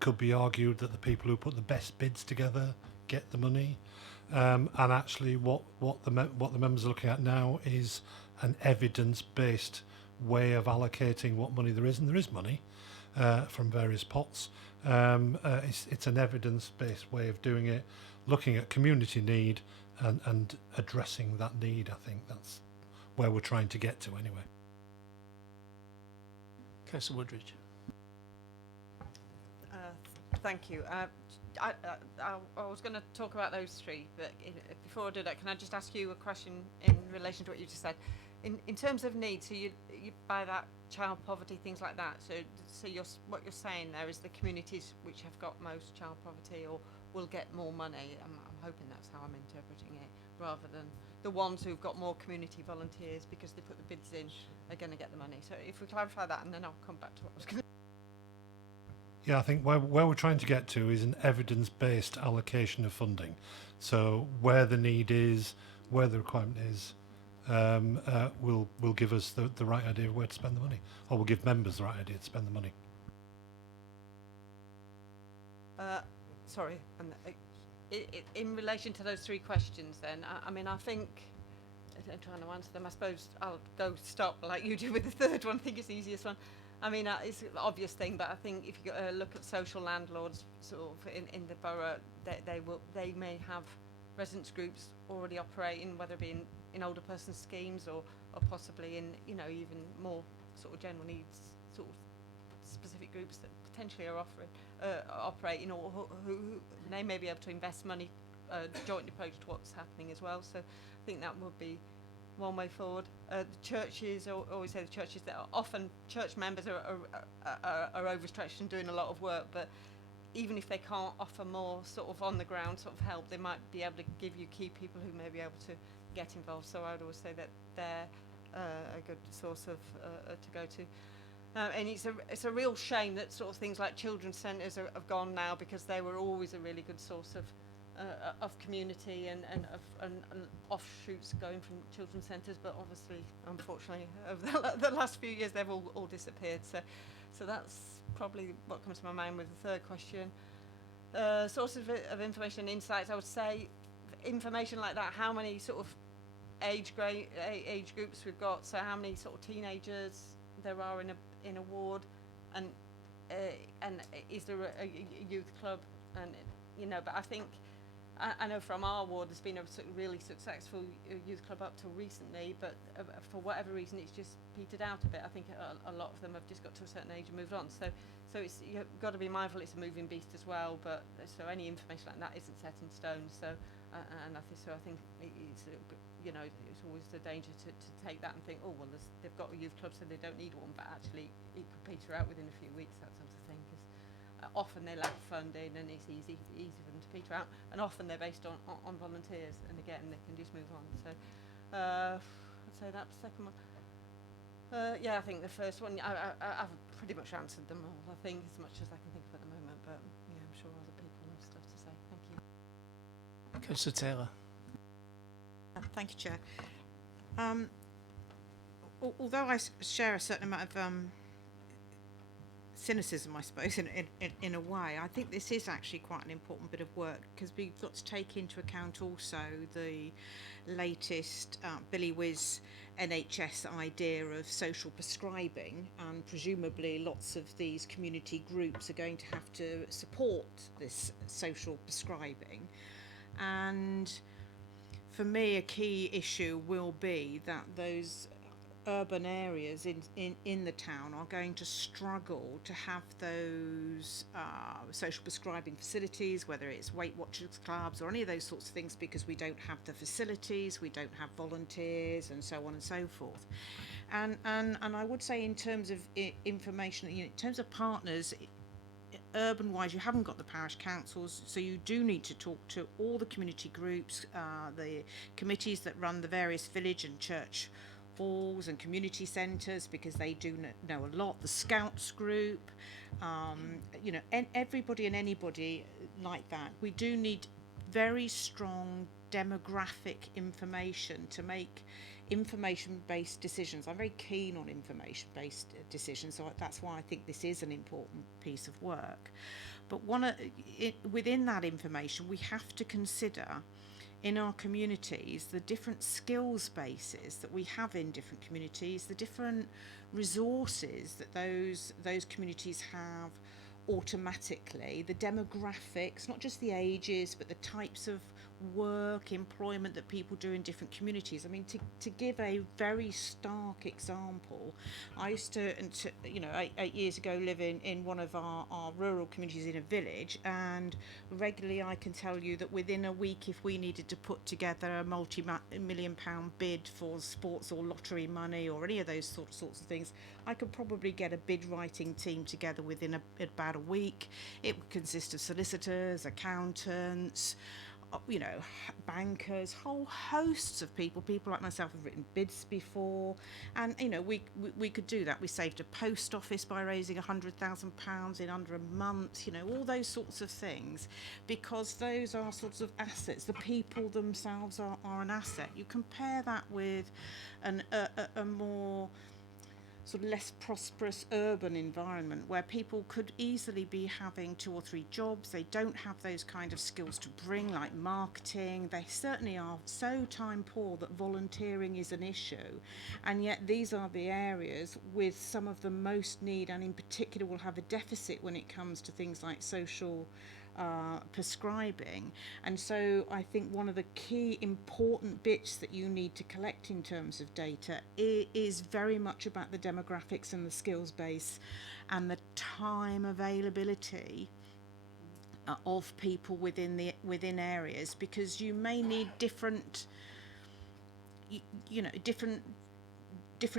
Could be argued that the people who put the best bids together get the money. And actually, what the members are looking at now is an evidence-based way of allocating what money there is, and there is money from various pots. It's an evidence-based way of doing it, looking at community need and addressing that need. I think that's where we're trying to get to anyway. Councillor Woodridge. Thank you. I was going to talk about those three, but before I do that, can I just ask you a question in relation to what you just said? In terms of needs, so you by that child poverty, things like that. So what you're saying there is the communities which have got most child poverty or will get more money. I'm hoping that's how I'm interpreting it, rather than the ones who've got more community volunteers because they put the bids in are going to get the money. So if we clarify that, and then I'll come back to what I was going to. Yeah, I think where we're trying to get to is an evidence-based allocation of funding. So where the need is, where the requirement is, will give us the right idea of where to spend the money, or will give members the right idea to spend the money. Sorry, and in relation to those three questions, then I mean, I think I'm trying to answer them. I suppose I'll go stop like you do with the third one. I think it's the easiest one. I mean, it's an obvious thing, but I think if you look at social landlords sort of in the borough, they may have residents groups already operating, whether it be in older person schemes or possibly in, you know, even more sort of general needs sort of specific groups that potentially are operating, or who they may be able to invest money jointly approach to what's happening as well. So I think that would be one way forward. The churches, always say the churches, that are often church members are overstretched and doing a lot of work, but even if they can't offer more sort of on the ground sort of help, they might be able to give you key people who may be able to get involved. So I would always say that they're a good source of to go to. And it's a real shame that sort of things like children's centres have gone now, because they were always a really good source of community and offshoots going from children's centres, but obviously, unfortunately, over the last few years, they've all disappeared. So that's probably what comes to my mind with the third question. Sources of information and insights, I would say information like that, how many sort of age groups we've got, so how many sort of teenagers there are in a ward, and is there a youth club, and but I think I know from our ward there's been a really successful youth club up till recently, but for whatever reason it's just petered out a bit. I think a lot of them have just got to a certain age and moved on. So it's, you've got to be mindful it's a moving beast as well. But so any information like that isn't set in stone. So and I think it's it's always the danger to take that and think, oh well, they've got a youth club so they don't need one, but actually it could peter out within a few weeks, that sort of thing. Often they lack funding and it's easy for them to peter out, and often they're based on volunteers, and again they can just move on. So I'd say that's the second one. I think the first one, I've pretty much answered them all, I think, as much as I can think of at the moment, but yeah, I'm sure other people have stuff to say. Thank you. Councillor Taylor. Thank you, Chair. Although I share a certain amount of cynicism, I suppose, in a way, I think this is actually quite an important bit of work, because we've got to take into account also the latest Billy Whiz NHS idea of social prescribing, and presumably lots of these community groups are going to have to support this social prescribing. And for me, a key issue will be that those urban areas in the town are going to struggle to have those social prescribing facilities, whether it's Weight Watchers clubs or any of those sorts of things, because we don't have the facilities, we don't have volunteers, and so on and so forth. And I would say, in terms of information, in terms of partners, urban wise, you haven't got the parish councils, so you do need to talk to all the community groups, the committees that run the various village and church halls and community centres, because they do know a lot, the Scouts group, and everybody and anybody like that. We do need very strong demographic information to make information-based decisions. I'm very keen on information-based decisions, so that's why I think this is an important piece of work. But within that information, we have to consider in our communities the different skills bases that we have in different communities, the different resources that those communities have automatically, the demographics, not just the ages, but the types of work, employment that people do in different communities. I mean, to give a very stark example, I used to 8 years ago, live in one of our rural communities in a village, and regularly I can tell you that within a week, if we needed to put together a multi-million-pound bid for sports or lottery money or any of those sorts of things, I could probably get a bid writing team together within about a week. It would consist of solicitors, accountants, bankers, whole hosts of people like myself have written bids before, and we could do that. We saved a post office by raising £100,000 in under a month, all those sorts of things, because those are sorts of assets. The people themselves are an asset. You compare that with a more sort of less prosperous urban environment where people could easily be having 2 or 3 jobs. They don't have those kind of skills to bring, like marketing. They certainly are so time poor that volunteering is an issue, and yet these are the areas with some of the most need, and in particular will have a deficit when it comes to things like social prescribing. And so I think one of the key important bits that you need to collect in terms of data is very much about the demographics and the skills base and the time availability of people within areas, because you may need different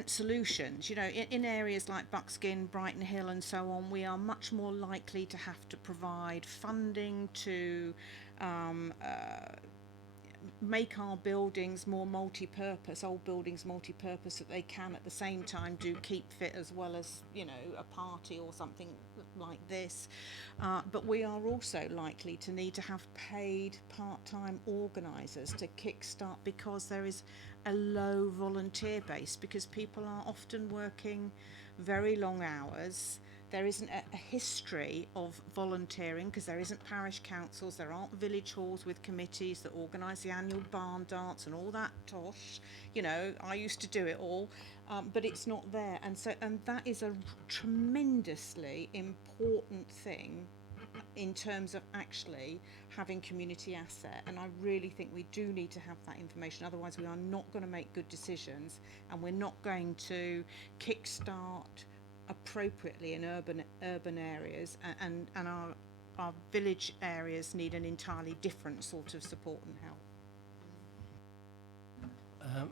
solutions. In areas like Buckskin, Brighton Hill and so on, we are much more likely to have to provide funding to make our buildings more multi-purpose, old buildings multi-purpose, that they can at the same time do keep fit as well as a party or something like this. But we are also likely to need to have paid part-time organisers to kickstart, because there is a low volunteer base, because people are often working very long hours, there isn't a history of volunteering, because there isn't parish councils, there aren't village halls with committees that organise the annual barn dance and all that tosh. You know, I used to do it all, but it's not there. And that is a tremendously important thing in terms of actually having community asset, and I really think we do need to have that information, otherwise we are not going to make good decisions, and we're not going to kickstart appropriately in urban areas, and our village areas need an entirely different sort of support and help.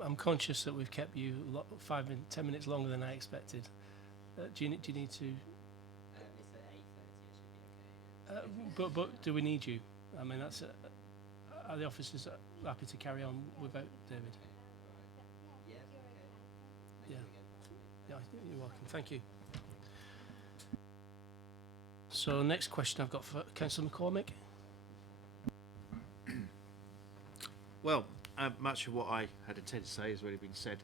I'm conscious that we've kept you 10 minutes longer than I expected. Do you need to? It's at 8:30. It should be okay. But do we need you? I mean, that's are the officers happy to carry on without David? Yeah. Yeah. Yeah, you're welcome. Thank you. So next question I've got for Councillor McCormick. Well, much of what I had intended to say has already been said.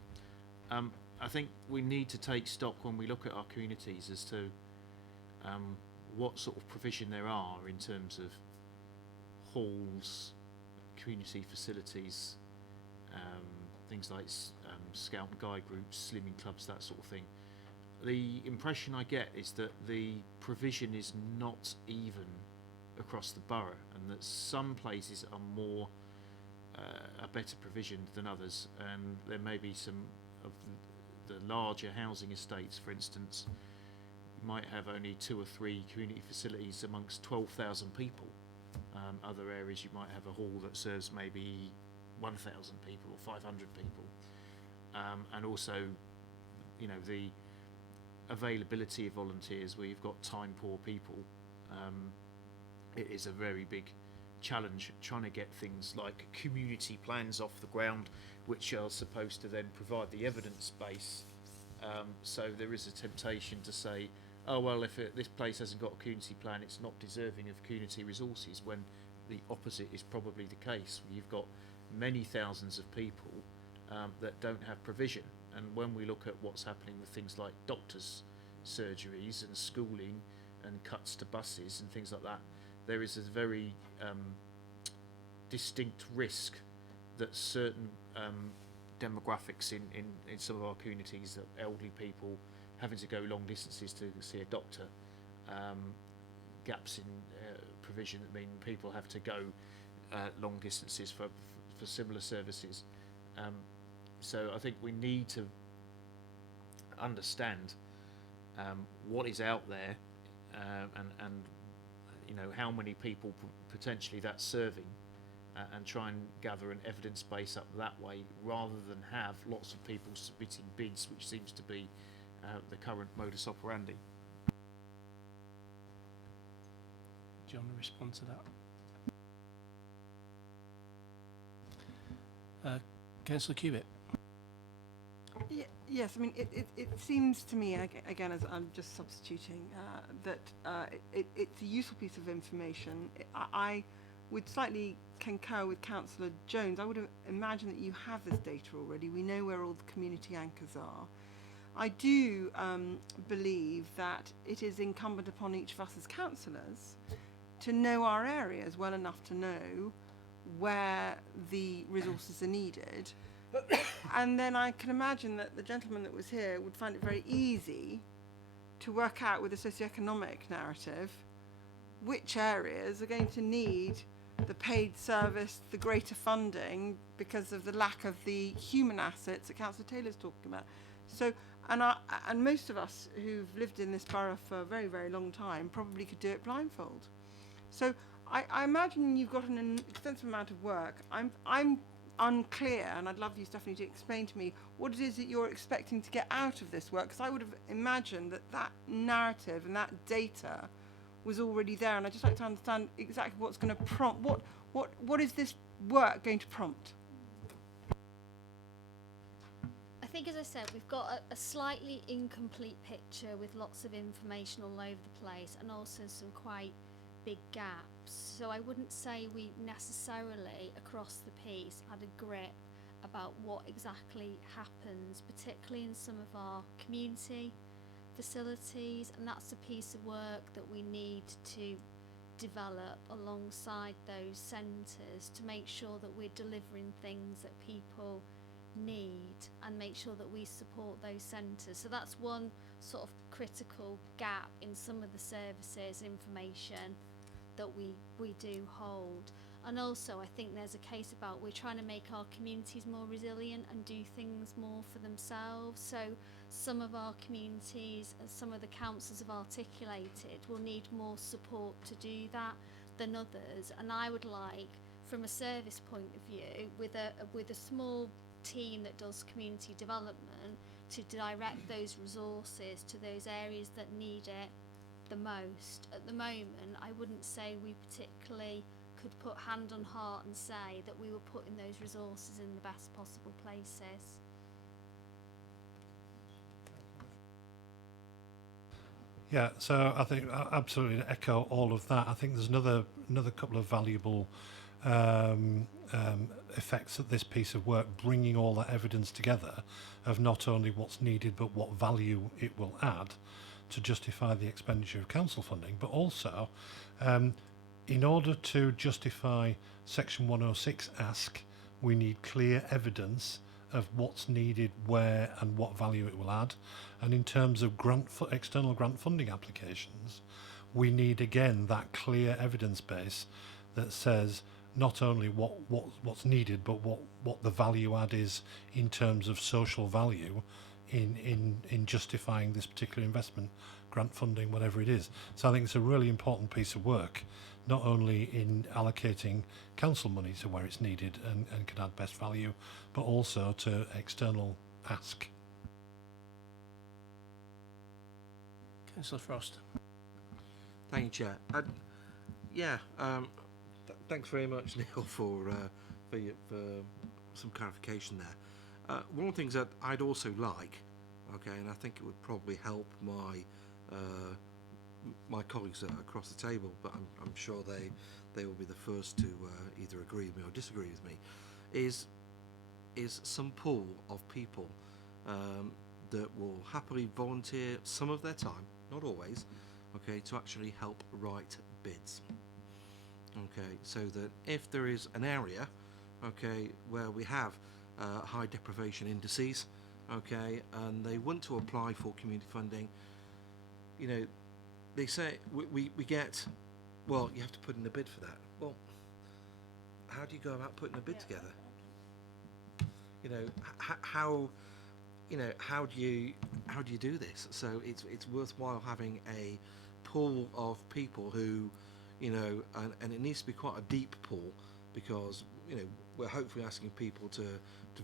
I think we need to take stock when we look at our communities as to what sort of provision there are in terms of halls, community facilities, things like scout and guide groups, slimming clubs, that sort of thing. The impression I get is that the provision is not even across the borough, and that some places are more a better provision than others, and there may be some of the larger housing estates, for instance, you might have only 2 or 3 community facilities amongst 12,000 people. Other areas you might have a hall that serves maybe 1,000 people or 500 people, and also, you know, the availability of volunteers where you've got time poor people. It is a very big challenge trying to get things like community plans off the ground, which are supposed to then provide the evidence base. So there is a temptation to say, oh well, if this place hasn't got a community plan, it's not deserving of community resources, when the opposite is probably the case. You've got many thousands of people that don't have provision, and when we look at what's happening with things like doctors' surgeries and schooling and cuts to buses and things like that, there is a very distinct risk that certain demographics in some of our communities, that elderly people having to go long distances to see a doctor, gaps in provision that mean people have to go long distances for similar services. So I think we need to understand what is out there, and you know, how many people potentially that's serving, and try and gather an evidence base up that way, rather than have lots of people submitting bids, which seems to be the current modus operandi. Do you want to respond to that? Councillor Cubitt. Yes, I mean, it seems to me, again, as I'm just substituting, that it's a useful piece of information. I would slightly concur with Councillor Jones. I would imagine that you have this data already. We know where all the community anchors are. I do believe that it is incumbent upon each of us as councillors to know our areas well enough to know where the resources are needed. And then I can imagine that the gentleman that was here would find it very easy to work out with a socioeconomic narrative which areas are going to need the paid service, the greater funding, because of the lack of the human assets that Councillor Taylor's talking about. So, and most of us who've lived in this borough for a very, very long time probably could do it blindfold. So I imagine you've got an extensive amount of work. I'm unclear, and I'd love you, Stephanie, to explain to me what it is that you're expecting to get out of this work, because I would have imagined that that narrative and that data was already there, and I'd just like to understand exactly what's going to prompt, what is this work going to prompt? I think, as I said, we've got a slightly incomplete picture with lots of information all over the place, and also some quite big gaps. So I wouldn't say we necessarily, across the piece, had a grip about what exactly happens, particularly in some of our community facilities, and that's a piece of work that we need to develop alongside those centres to make sure that we're delivering things that people need and make sure that we support those centres. So that's one sort of critical gap in some of the services information that we do hold. And also I think there's a case about we're trying to make our communities more resilient and do things more for themselves. So some of our communities, as some of the councils have articulated, will need more support to do that than others. And I would like, from a service point of view, with a small team that does community development, to direct those resources to those areas that need it the most. At the moment, I wouldn't say we particularly could put hand on heart and say that we were putting those resources in the best possible places. Yeah, so I think I absolutely echo all of that. I think there's another couple of valuable effects of this piece of work, bringing all that evidence together of not only what's needed but what value it will add to justify the expenditure of council funding, but also in order to justify Section 106 ask, we need clear evidence of what's needed, where and what value it will add. And in terms of external grant funding applications, we need again that clear evidence base that says not only what's needed, but what the value add is in terms of social value in justifying this particular investment, grant funding, whatever it is. So I think it's a really important piece of work, not only in allocating council money to where it's needed and can add best value, but also to external ask. Councillor Frost. Thank you, Chair. Thanks very much, Neil, for some clarification there. One of the things that I'd also like, okay, and I think it would probably help my colleagues across the table, but I'm sure they will be the first to either agree with me or disagree with me, is some pool of people that will happily volunteer some of their time, not always, okay, to actually help write bids. Okay, so that if there is an area, okay, where we have high deprivation indices, okay, and they want to apply for community funding, you know, they say we get, well, you have to put in a bid for that. Well, how do you go about putting a bid together? You know, how do you do this? So it's worthwhile having a pool of people who, you know, and it needs to be quite a deep pool, because, you know, we're hopefully asking people to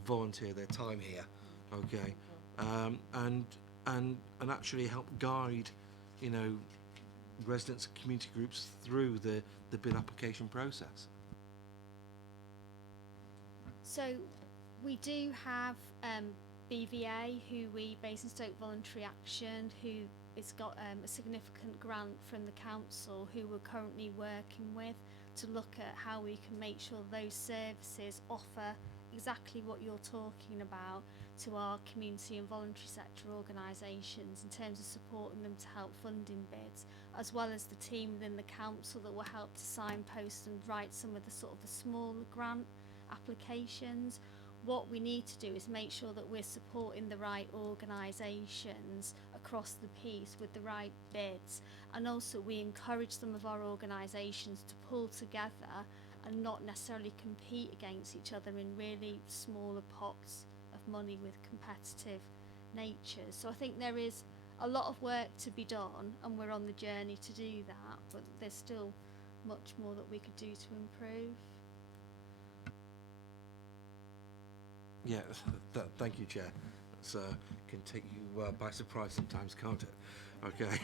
volunteer their time here, okay, and actually help guide, you know, residents and community groups through the bid application process. So we do have BVA, Basingstoke Voluntary Action, who has got a significant grant from the council, who we're currently working with to look at how we can make sure those services offer exactly what you're talking about to our community and voluntary sector organisations in terms of supporting them to help funding bids, as well as the team within the council that will help to signpost and write some of the sort of the smaller grant applications. What we need to do is make sure that we're supporting the right organisations across the piece with the right bids, and also we encourage some of our organisations to pull together and not necessarily compete against each other in really smaller pots of money with competitive natures. So I think there is a lot of work to be done, and we're on the journey to do that, but there's still much more that we could do to improve. Yeah, thank you, Chair. It's can take you by surprise sometimes, can't it? Okay.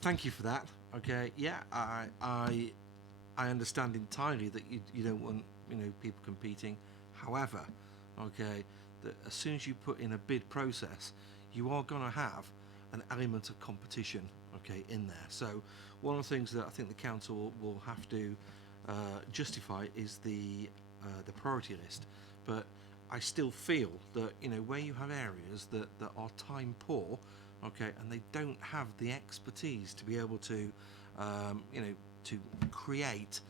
Thank you for that. Okay. Yeah, I understand entirely that you don't want, you know, people competing. However, okay, that as soon as you put in a bid process, you are going to have an element of competition, okay, in there. So one of the things that I think the council will have to justify is the priority list. But I still feel that, you know, where you have areas that are time poor, okay, and they don't have the expertise to be able to, you know, to create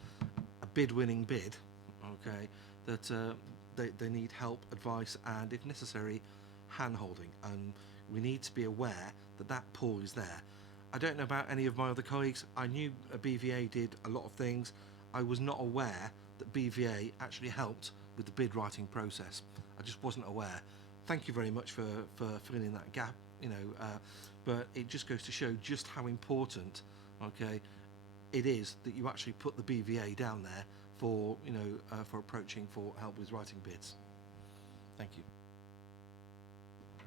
a bid-winning bid, okay, that they need help, advice, and if necessary, hand-holding. And we need to be aware that that pool is there. I don't know about any of my other colleagues. I knew BVA did a lot of things. I was not aware that BVA actually helped with the bid writing process. I just wasn't aware. Thank you very much for filling in that gap, you know, but it just goes to show just how important, okay, it is that you actually put the BVA down there for, you know, for approaching for help with writing bids. Thank you.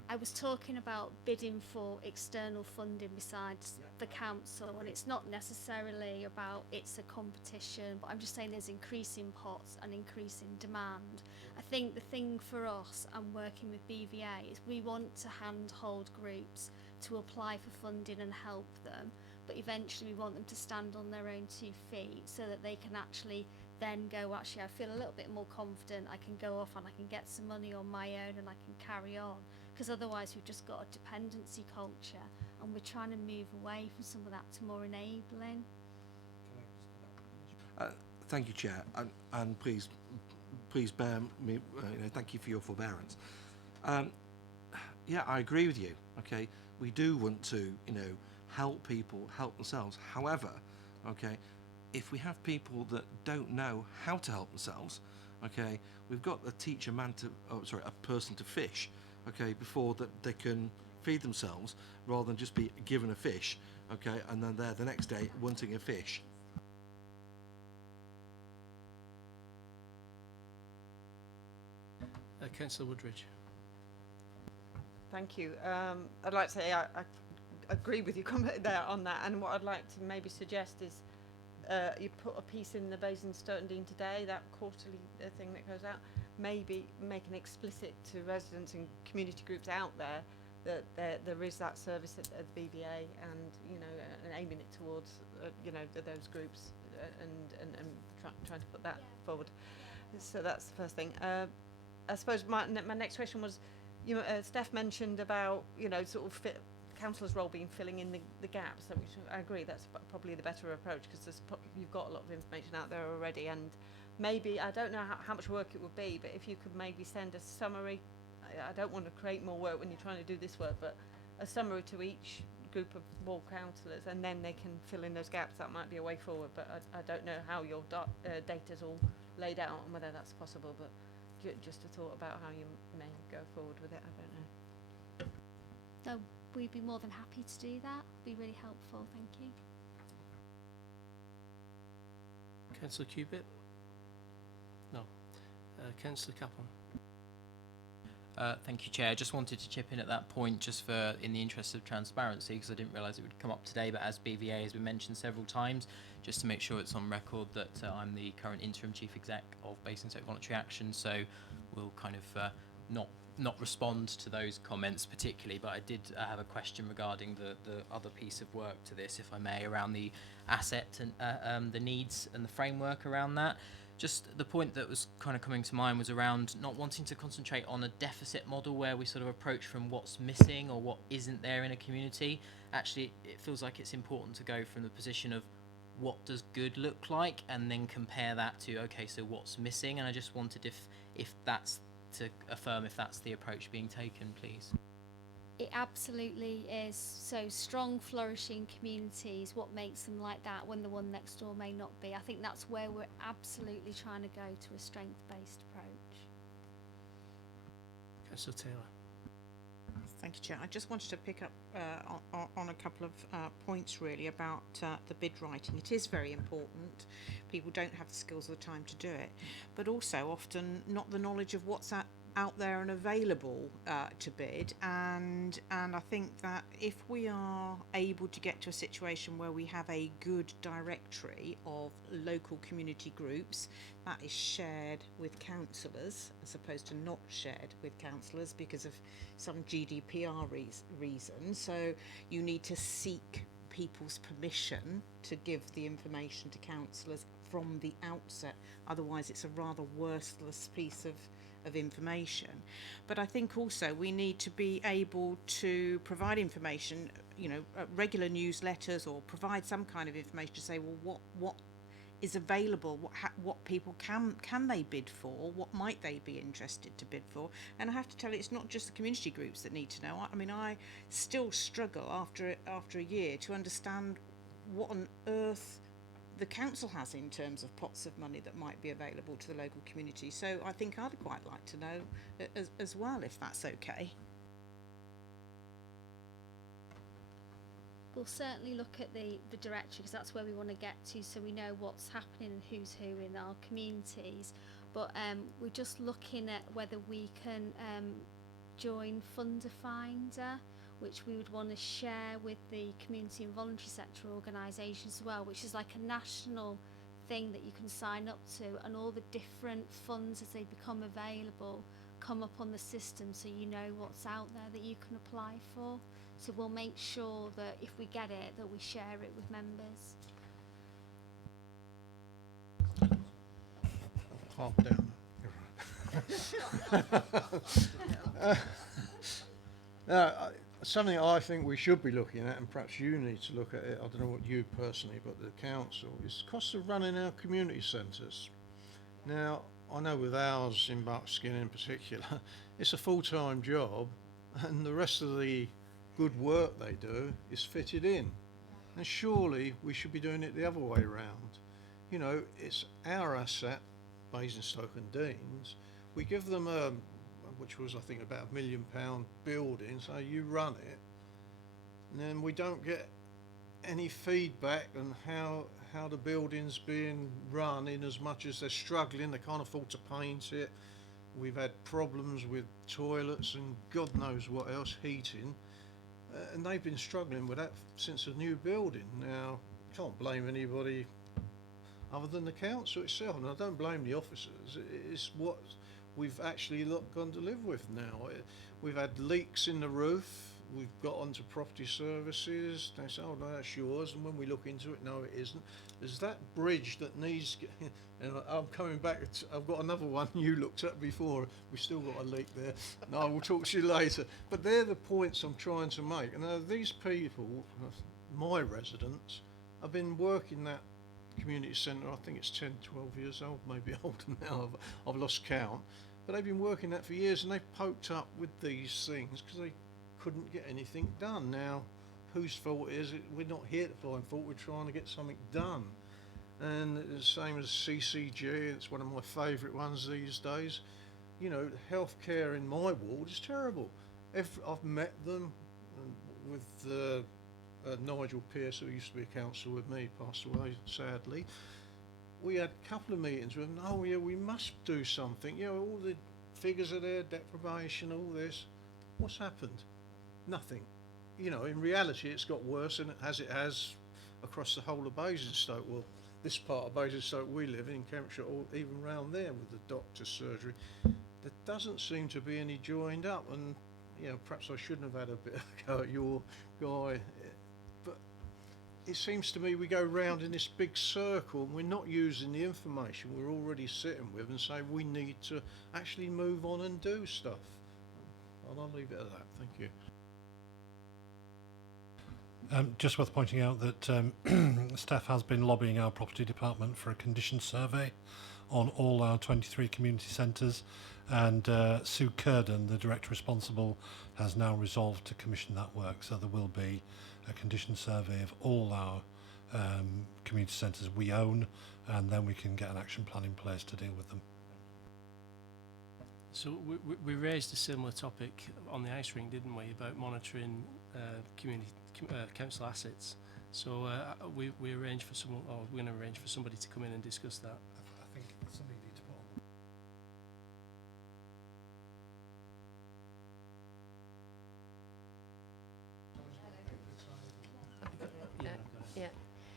I was talking about bidding for external funding besides the council, and it's not necessarily about it's a competition, but I'm just saying there's increasing pots and increasing demand. I think the thing for us and working with BVA is we want to handhold groups to apply for funding and help them, but eventually we want them to stand on their own 2 feet so that they can actually then go, actually I feel a little bit more confident, I can go off and I can get some money on my own and I can carry on. Because otherwise we've just got a dependency culture and we're trying to move away from some of that to more enabling. Thank you, Chair, and please bear me, you know, thank you for your forbearance. Yeah, I agree with you. Okay, we do want to, you know, help people help themselves. However, okay, if we have people that don't know how to help themselves, okay, we've got a teach a man to, oh sorry, a person to fish, okay, before that they can feed themselves, rather than just be given a fish, okay, and then they're the next day wanting a fish. Councillor Woodridge. Thank you. I'd like to say I agree with you there on that, and what I'd like to maybe suggest is you put a piece in the Basingstoke Dean today, that quarterly thing that goes out, maybe make an explicit to residents and community groups out there that there is that service at the BVA, and you know, and aiming it towards you know, those groups, and trying to put that forward. So that's the first thing. I suppose my next question was, you know, Steph mentioned about, you know, sort of councillors' role being filling in the gaps, which I agree that's probably the better approach, because you've got a lot of information out there already, and maybe, I don't know how much work it would be, but if you could maybe send a summary, I don't want to create more work when you're trying to do this work, but a summary to each group of ward councillors, and then they can fill in those gaps. That might be a way forward, but I don't know how your data's all laid out and whether that's possible, but just a thought about how you may go forward with it, I don't know. No, we'd be more than happy to do that. Be really helpful, thank you. Councillor Cubitt? No. Councillor Caplan? Thank you, Chair. I just wanted to chip in at that point, just for in the interest of transparency, because I didn't realise it would come up today, but as BVA has been mentioned several times, just to make sure it's on record that I'm the current interim chief exec of Basingstoke Voluntary Action, so we'll kind of not respond to those comments particularly, but I did have a question regarding the other piece of work to this, if I may, around the asset and the needs and the framework around that. Just the point that was kind of coming to mind was around not wanting to concentrate on a deficit model where we sort of approach from what's missing or what isn't there in a community. Actually, it feels like it's important to go from the position of what does good look like and then compare that to, okay, so what's missing? And I just wanted if that's to affirm if that's the approach being taken, please. It absolutely is. So strong, flourishing communities, what makes them like that when the one next door may not be? I think that's where we're absolutely trying to go to a strength-based approach. Councillor Taylor? Thank you, Chair. I just wanted to pick up on a couple of points really about the bid writing. It is very important. People don't have the skills or the time to do it, but also often not the knowledge of what's out there and available to bid, and I think that if we are able to get to a situation where we have a good directory of local community groups that is shared with councillors as opposed to not shared with councillors because of some GDPR reason, so you need to seek people's permission to give the information to councillors from the outset, otherwise it's a rather worthless piece of of information. But I think also we need to be able to provide information, you know, regular newsletters, or provide some kind of information to say, well, what is available, what people can they bid for, what might they be interested to bid for. And I have to tell you, it's not just the community groups that need to know. I mean, I still struggle after a year to understand what on earth the council has in terms of pots of money that might be available to the local community. So I think I'd quite like to know as well, if that's okay. We'll certainly look at the directory, because that's where we want to get to, so we know what's happening and who's who in our communities. But we're just looking at whether we can join Funder Finder, which we would want to share with the community and voluntary sector organisations as well, which is like a national thing that you can sign up to, and all the different funds as they become available come up on the system, so you know what's out there that you can apply for. So we'll make sure that if we get it, that we share it with members. Calm down. Something I think we should be looking at, and perhaps you need to look at it, I don't know what you personally, but the council, is the cost of running our community centres. Now, I know with ours in Buckskin in particular, it's a full-time job, and the rest of the good work they do is fitted in. And surely we should be doing it the other way around. You know, it's our asset, Basingstoke and Deans. We give them a, which was I think about £1 million building, so you run it, and then we don't get any feedback on how the building's being run, in as much as they're struggling, they can't afford to paint it. We've had problems with toilets and God knows what else, heating. And they've been struggling with that since the new building. Now, can't blame anybody other than the council itself, and I don't blame the officers. It's what we've actually gone to live with now. We've had leaks in the roof. We've got onto property services. They say, "Oh no, that's yours," and when we look into it, no, it isn't. There's that bridge that needs. And I'm coming back. I've got another one you looked at before. We've still got a leak there. No, we'll talk to you later. But they're the points I'm trying to make. And these people, my residents, have been working that community centre. I think it's 10, 12 years old, maybe older now. I've lost count. But they've been working that for years, and they've poked up with these things because they couldn't get anything done. Now, whose fault is it? We're not here to find fault. We're trying to get something done. And the same as CCG, it's one of my favourite ones these days. You know, healthcare in my ward is terrible. I've met them with Nigel Pearce, who used to be a councillor with me, passed away sadly. We had a couple of meetings with them. Oh yeah, we must do something. You know, all the figures are there, deprivation, all this. What's happened? Nothing. You know, in reality, it's got worse, and it has across the whole of Basingstoke. Well, this part of Basingstoke we live in, Cambridgeshire, or even round there with the doctor's surgery, there doesn't seem to be any joined up. And you know, perhaps I shouldn't have had a bit of a go at your guy, but it seems to me we go round in this big circle, and we're not using the information we're already sitting with and say we need to actually move on and do stuff. And I'll leave it at that. Thank you. Just worth pointing out that staff has been lobbying our property department for a condition survey on all our 23 community centres, and Sue Curden, the director responsible, has now resolved to commission that work, so there will be a condition survey of all our community centres we own, and then we can get an action plan in place to deal with them. So we raised a similar topic on the ice rink, didn't we, about monitoring council assets. So we arranged for someone, or we're going to arrange for somebody to come in and discuss that. I think something needs to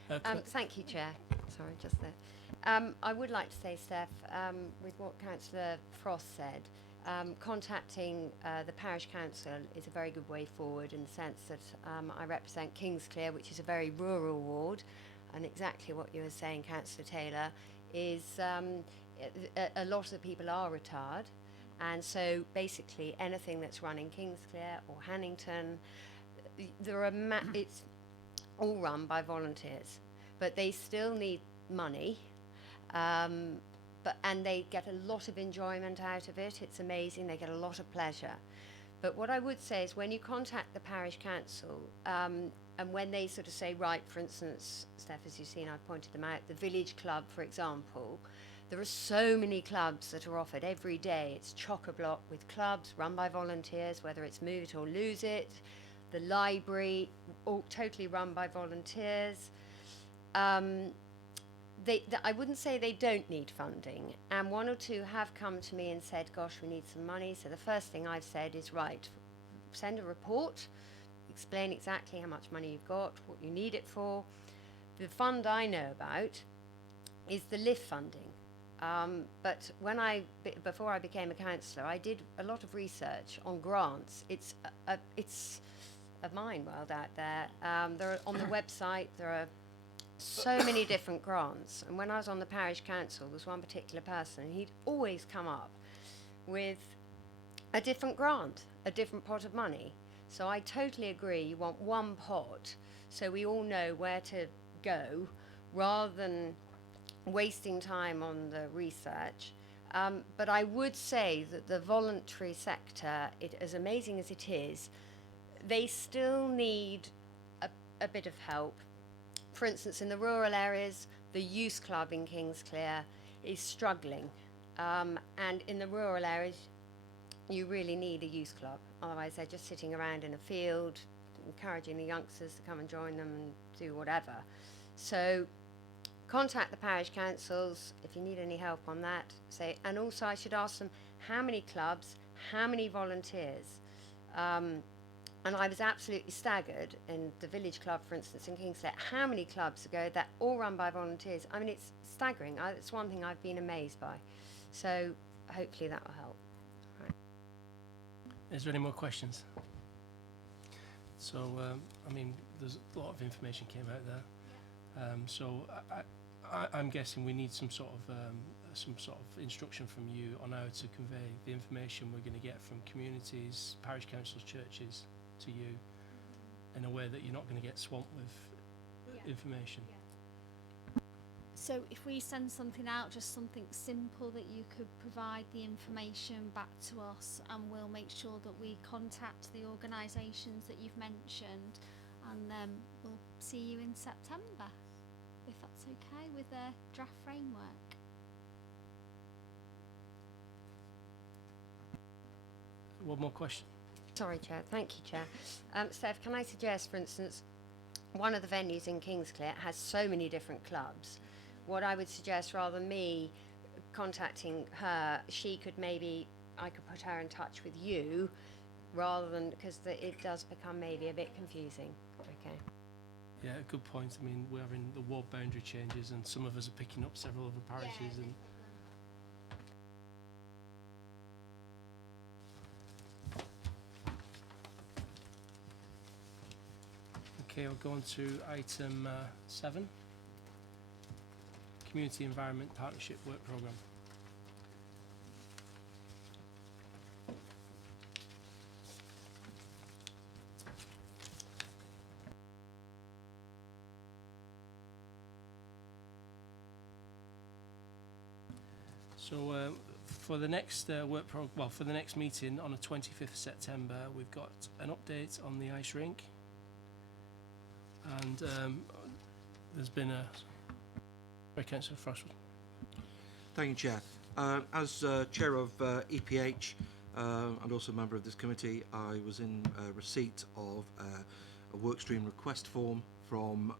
put on. Thank you, Chair. Sorry, just there. I would like to say, Steph, with what Councillor Frost said, contacting the parish council is a very good way forward, in the sense that I represent Kingsclear, which is a very rural ward, and exactly what you were saying, Councillor Taylor, is a lot of the people are retired, And so basically anything that's run in Kingsclear or Hannington, it's all run by volunteers, but they still need money. And they get a lot of enjoyment out of it. It's amazing. They get a lot of pleasure. But what I would say is when you contact the parish council, and when they sort of say, right, for instance, Steph, as you've seen, I've pointed them out, the village club, for example, there are so many clubs that are offered every day. It's chock-a-block with clubs run by volunteers, whether it's Move It or Lose It, the library, all totally run by volunteers. I wouldn't say they don't need funding, and one or two have come to me and said, gosh, we need some money. So the first thing I've said is, right, send a report, explain exactly how much money you've got, what you need it for. The fund I know about is the lift funding. But before I became a councillor, I did a lot of research on grants. It's a mine world out there. On the website, there are so many different grants. And when I was on the parish council, there was one particular person, he'd always come up with a different grant, a different pot of money. So I totally agree, you want one pot so we all know where to go rather than wasting time on the research. But I would say that the voluntary sector, as amazing as it is, they still need a bit of help. For instance, in the rural areas, the youth club in Kingsclear is struggling. And in the rural areas, you really need a youth club. Otherwise, they're just sitting around in a field, encouraging the youngsters to come and join them and do whatever. So contact the parish councils if you need any help on that. And also I should ask them how many clubs, how many volunteers. And I was absolutely staggered in the village club, for instance, in Kingsclear, how many clubs ago that all run by volunteers. I mean, it's staggering. It's one thing I've been amazed by. So hopefully that will help. Right. Is there any more questions? So, I mean, there's a lot of information came out there. So I'm guessing we need some sort of instruction from you on how to convey the information we're going to get from communities, parish councils, churches to you in a way that you're not going to get swamped with information. So if we send something out, just something simple that you could provide the information back to us, and we'll make sure that we contact the organisations that you've mentioned, and we'll see you in September, if that's okay, with a draft framework. One more question. Sorry, Chair. Thank you, Chair. Steph, can I suggest, for instance, one of the venues in Kingsclear has so many different clubs. What I would suggest, rather than me contacting her, I could put her in touch with you, rather than, because it does become maybe a bit confusing. Okay. Yeah, a good point. I mean, we're having the ward boundary changes, and some of us are picking up several other parishes. And okay, I'll go on to item 7, Community Environment Partnership Work Programme. So for the next for the next meeting on the 25th of September, we've got an update on the ice rink, and there's been Councillor Frostwood. Thank you, Chair. As Chair of EPH and also a member of this committee, I was in receipt of a workstream request form from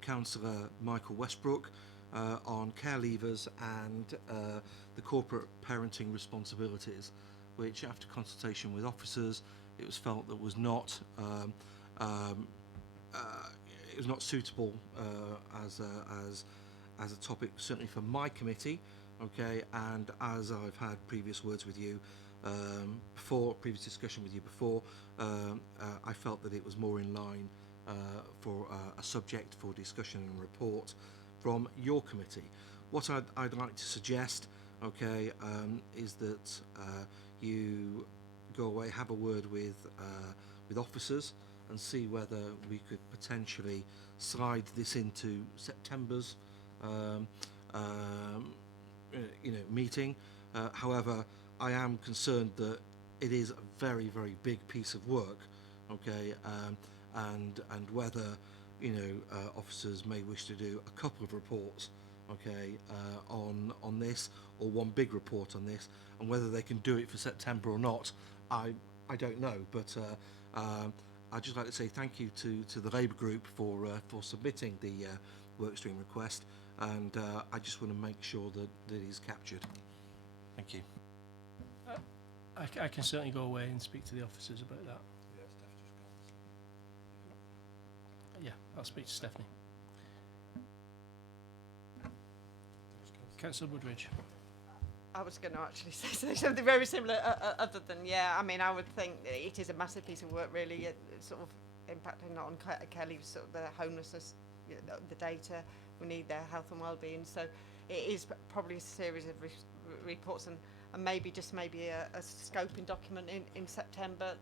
Councillor Michael Westbrook on care leavers and the corporate parenting responsibilities, which, after consultation with officers, it was felt that was not it was not suitable as a topic, certainly for my committee. Okay, and as I've had previous words with you previous discussion with you before, I felt that it was more in line for a subject for discussion and report from your committee. What I'd like to suggest okay, is that you go away, have a word with officers, and see whether we could potentially slide this into September's meeting. However, I am concerned that it is a very, very big piece of work, okay, and whether officers may wish to do a couple of reports, okay, on this, or one big report on this, and whether they can do it for September or not, I don't know. But I'd just like to say thank you to the Labour Group for submitting the workstream request, and I just want to make sure that it is captured. Thank you. I can certainly go away and speak to the officers about that. Yeah, I'll speak to Stephanie. Councillor Woodridge. I was going to actually say something very similar, other than, yeah, I mean, I would think it is a massive piece of work, really, sort of impacting not on care leave, sort of the homelessness, the data, we need their health and well-being, so it is probably a series of reports, and maybe a scoping document in September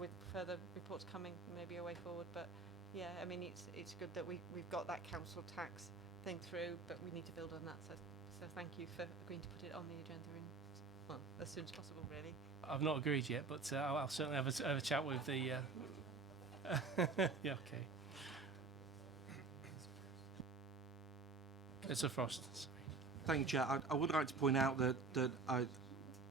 with further reports coming, maybe a way forward. But yeah, I mean, it's good that we've got that council tax thing through, but we need to build on that. So thank you for agreeing to put it on the agenda as soon as possible, really. I've not agreed yet, but I'll certainly have a chat with the. Yeah, okay. It's a Frost. Sorry. Thank you, Chair. I would like to point out that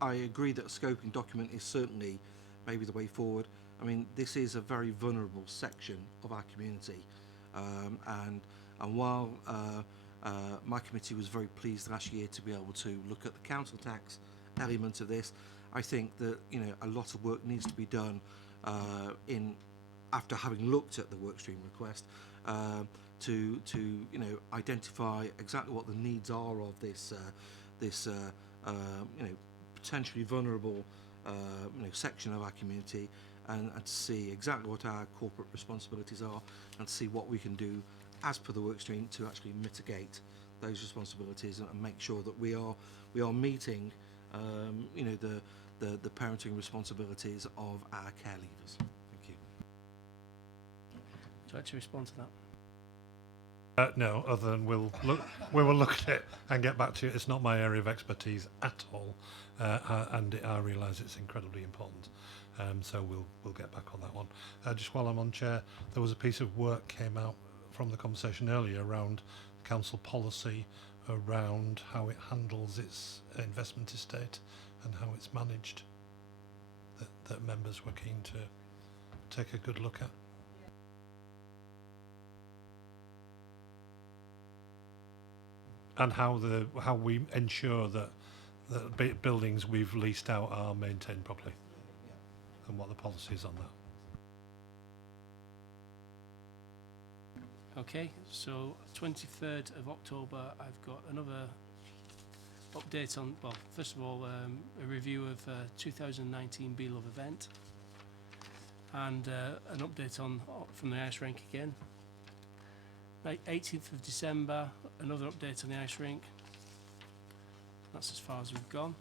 I agree that a scoping document is certainly maybe the way forward. I mean, this is a very vulnerable section of our community, and while my committee was very pleased last year to be able to look at the council tax element of this, I think that a lot of work needs to be done after having looked at the workstream request. To identify exactly what the needs are of this potentially vulnerable section of our community, and to see exactly what our corporate responsibilities are, and see what we can do as per the workstream to actually mitigate those responsibilities and make sure that we are meeting the parenting responsibilities of our care leavers. Thank you. Would you like to respond to that? No, other than we will look at it and get back to you. It's not my area of expertise at all, and I realise it's incredibly important. So we'll get back on that one. Just while I'm on chair, there was a piece of work came out from the conversation earlier around council policy, around how it handles its investment estate and how it's managed, that members were keen to take a good look at. And how we ensure that the buildings we've leased out are maintained properly, and what the policy is on that. Okay, so 23rd of October, I've got another update on, well, first of all, a review of 2019 B-Love event, and an update from the ice rink again. 18th of December, another update on the ice rink. That's as far as we've gone.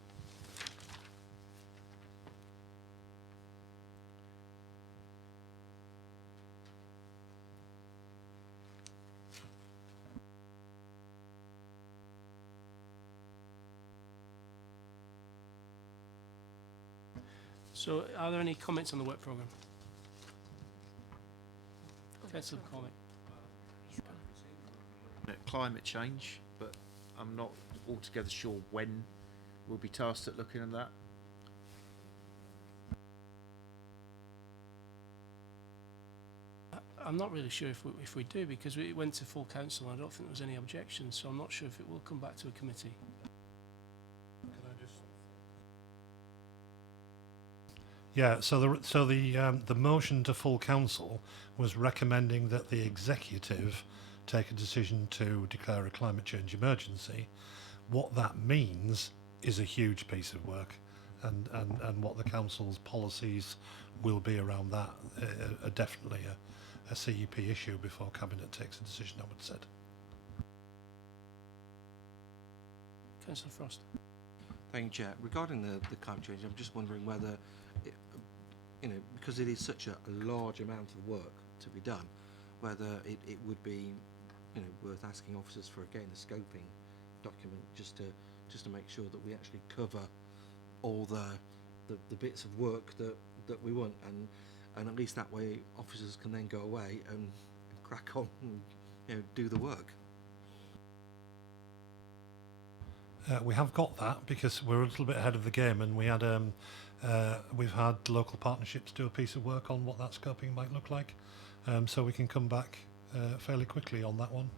So, are there any comments on the work programme? Councillor Cormick. Climate change, but I'm not altogether sure when we'll be tasked at looking at that. I'm not really sure if we do, because it went to full council. I don't think there was any objections, so I'm not sure if it will come back to a committee. Yeah, so the motion to full council was recommending that the executive take a decision to declare a climate change emergency. What that means is a huge piece of work, and what the council's policies will be around that are definitely a CEP issue before Cabinet takes a decision, I would say. Councillor Frost. Thank you, Chair. Regarding the climate change, I'm just wondering whether, it, because it is such a large amount of work to be done, whether it would be, worth asking officers for again a scoping document just to make sure that we actually cover all the bits of work that we want, and at least that way officers can then go away and crack on and do the work. We have got that because we're a little bit ahead of the game, and we had we've had local partnerships do a piece of work on what that scoping might look like, so we can come back fairly quickly on that one.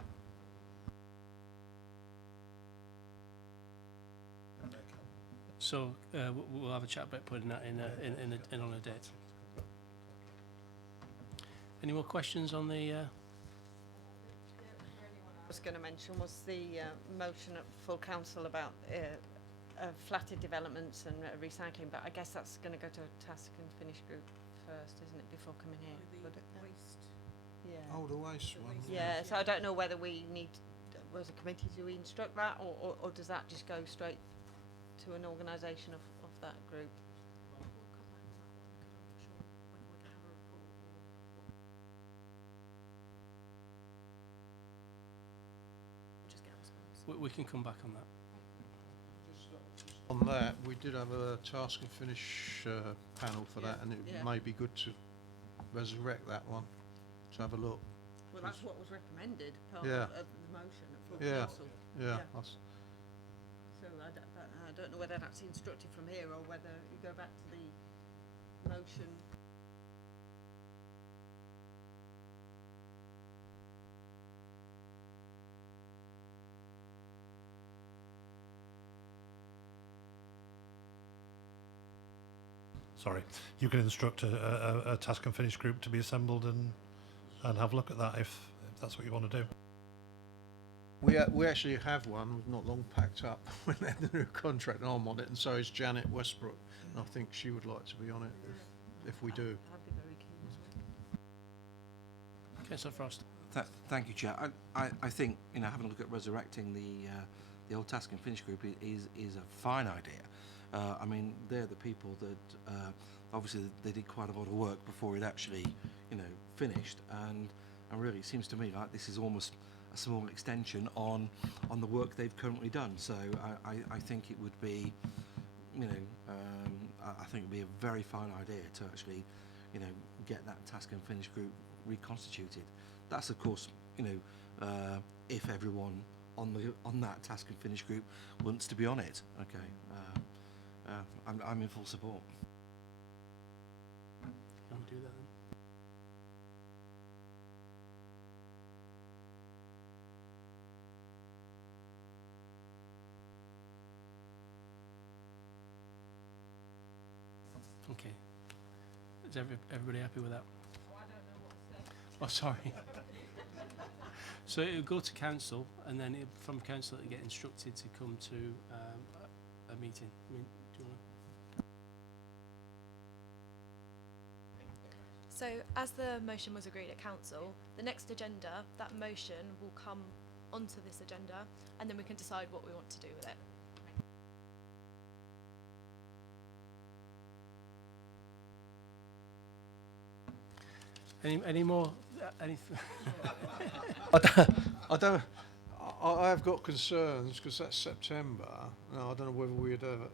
So we'll have a chat about putting that in on a date. Any more questions on the? I was going to mention was the motion at full council about flatted developments and recycling, but I guess that's going to go to a task and finish group first, isn't it, before coming here? Would it? Yeah. Oh, the waste one. Yeah, so I don't know whether we need, as a committee, do we instruct that, or does that just go straight to an organisation of that group? We can come back on that. On that, we did have a task and finish panel for that, and it may be good to resurrect that one to have a look. Well, that's what was recommended, part Yeah. of the motion at full Yeah. council. Yeah. So I don't know whether that's instructed from here or whether you go back to the motion. Sorry, you can instruct a task and finish group to be assembled and have a look at that if that's what you want to do. We actually have one. We've not long packed up when they had the new contract, and I'm on it, and so is Janet Westbrook. And I think she would like to be on it if we do. I'd be very keen as well. Councillor Frost. Thank you, Chair. I think having a look at resurrecting the old task and finish group is a fine idea. I mean, they're the people that obviously they did quite a lot of work before it actually, finished, and really it seems to me like this is almost a small extension on the work they've currently done. So I think it would be, I think it'd be a very fine idea to actually, get that task and finish group reconstituted. That's of course, if everyone on that task and finish group wants to be on it. Okay. I'm in full support. Can we do that then? Okay. Is everybody happy with that? Oh, sorry. So it would go to council, and then from council it would get instructed to come to a meeting. I mean, do you want to? So as the motion was agreed at council, the next agenda, that motion will come onto this agenda, and then we can decide what we want to do with it. Any more? I have got concerns because that's September. Now, I don't know whether we'd ever.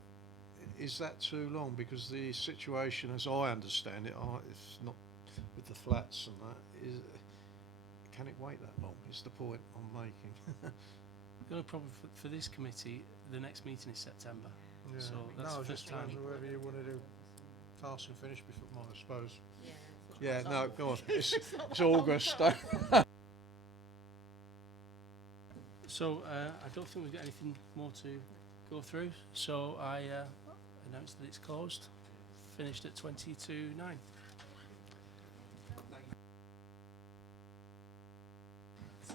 Is that too long? Because the situation, as I understand it, it's not with the flats and that. Can it wait that long? Is the point I'm making. The only problem for this committee, the next meeting is September. Yeah. So that's no, the first just time. wondering whether you want to do task and finish before, I suppose. Yeah. Yeah, no, go on. It's August. So I don't think we've got anything more to go through. So I announce that it's closed. Finished at 22:09.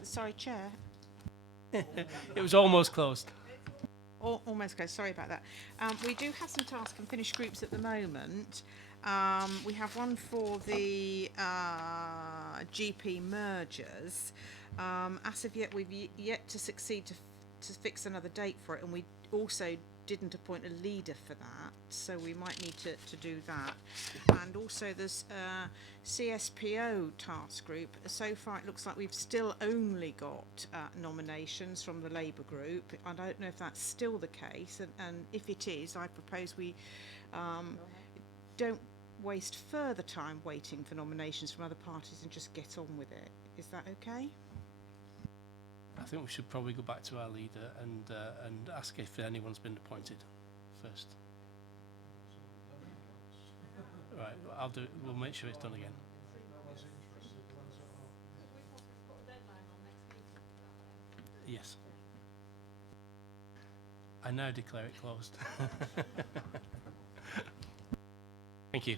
Sorry, Chair. It was almost closed. Almost close. Sorry about that. We do have some task and finish groups at the moment. We have one for the GP mergers. As of yet, we've yet to succeed to fix another date for it, and we also didn't appoint a leader for that, so we might need to do that. And also there's CSPO task group. So far it looks like we've still only got nominations from the Labour group. I don't know if that's still the case, and if it is, I propose we don't waste further time waiting for nominations from other parties and just get on with it. Is that okay? I think we should probably go back to our leader and ask if anyone's been appointed first. Right, I'll do it. We'll make sure it's done again. Yes. I now declare it closed. Thank you.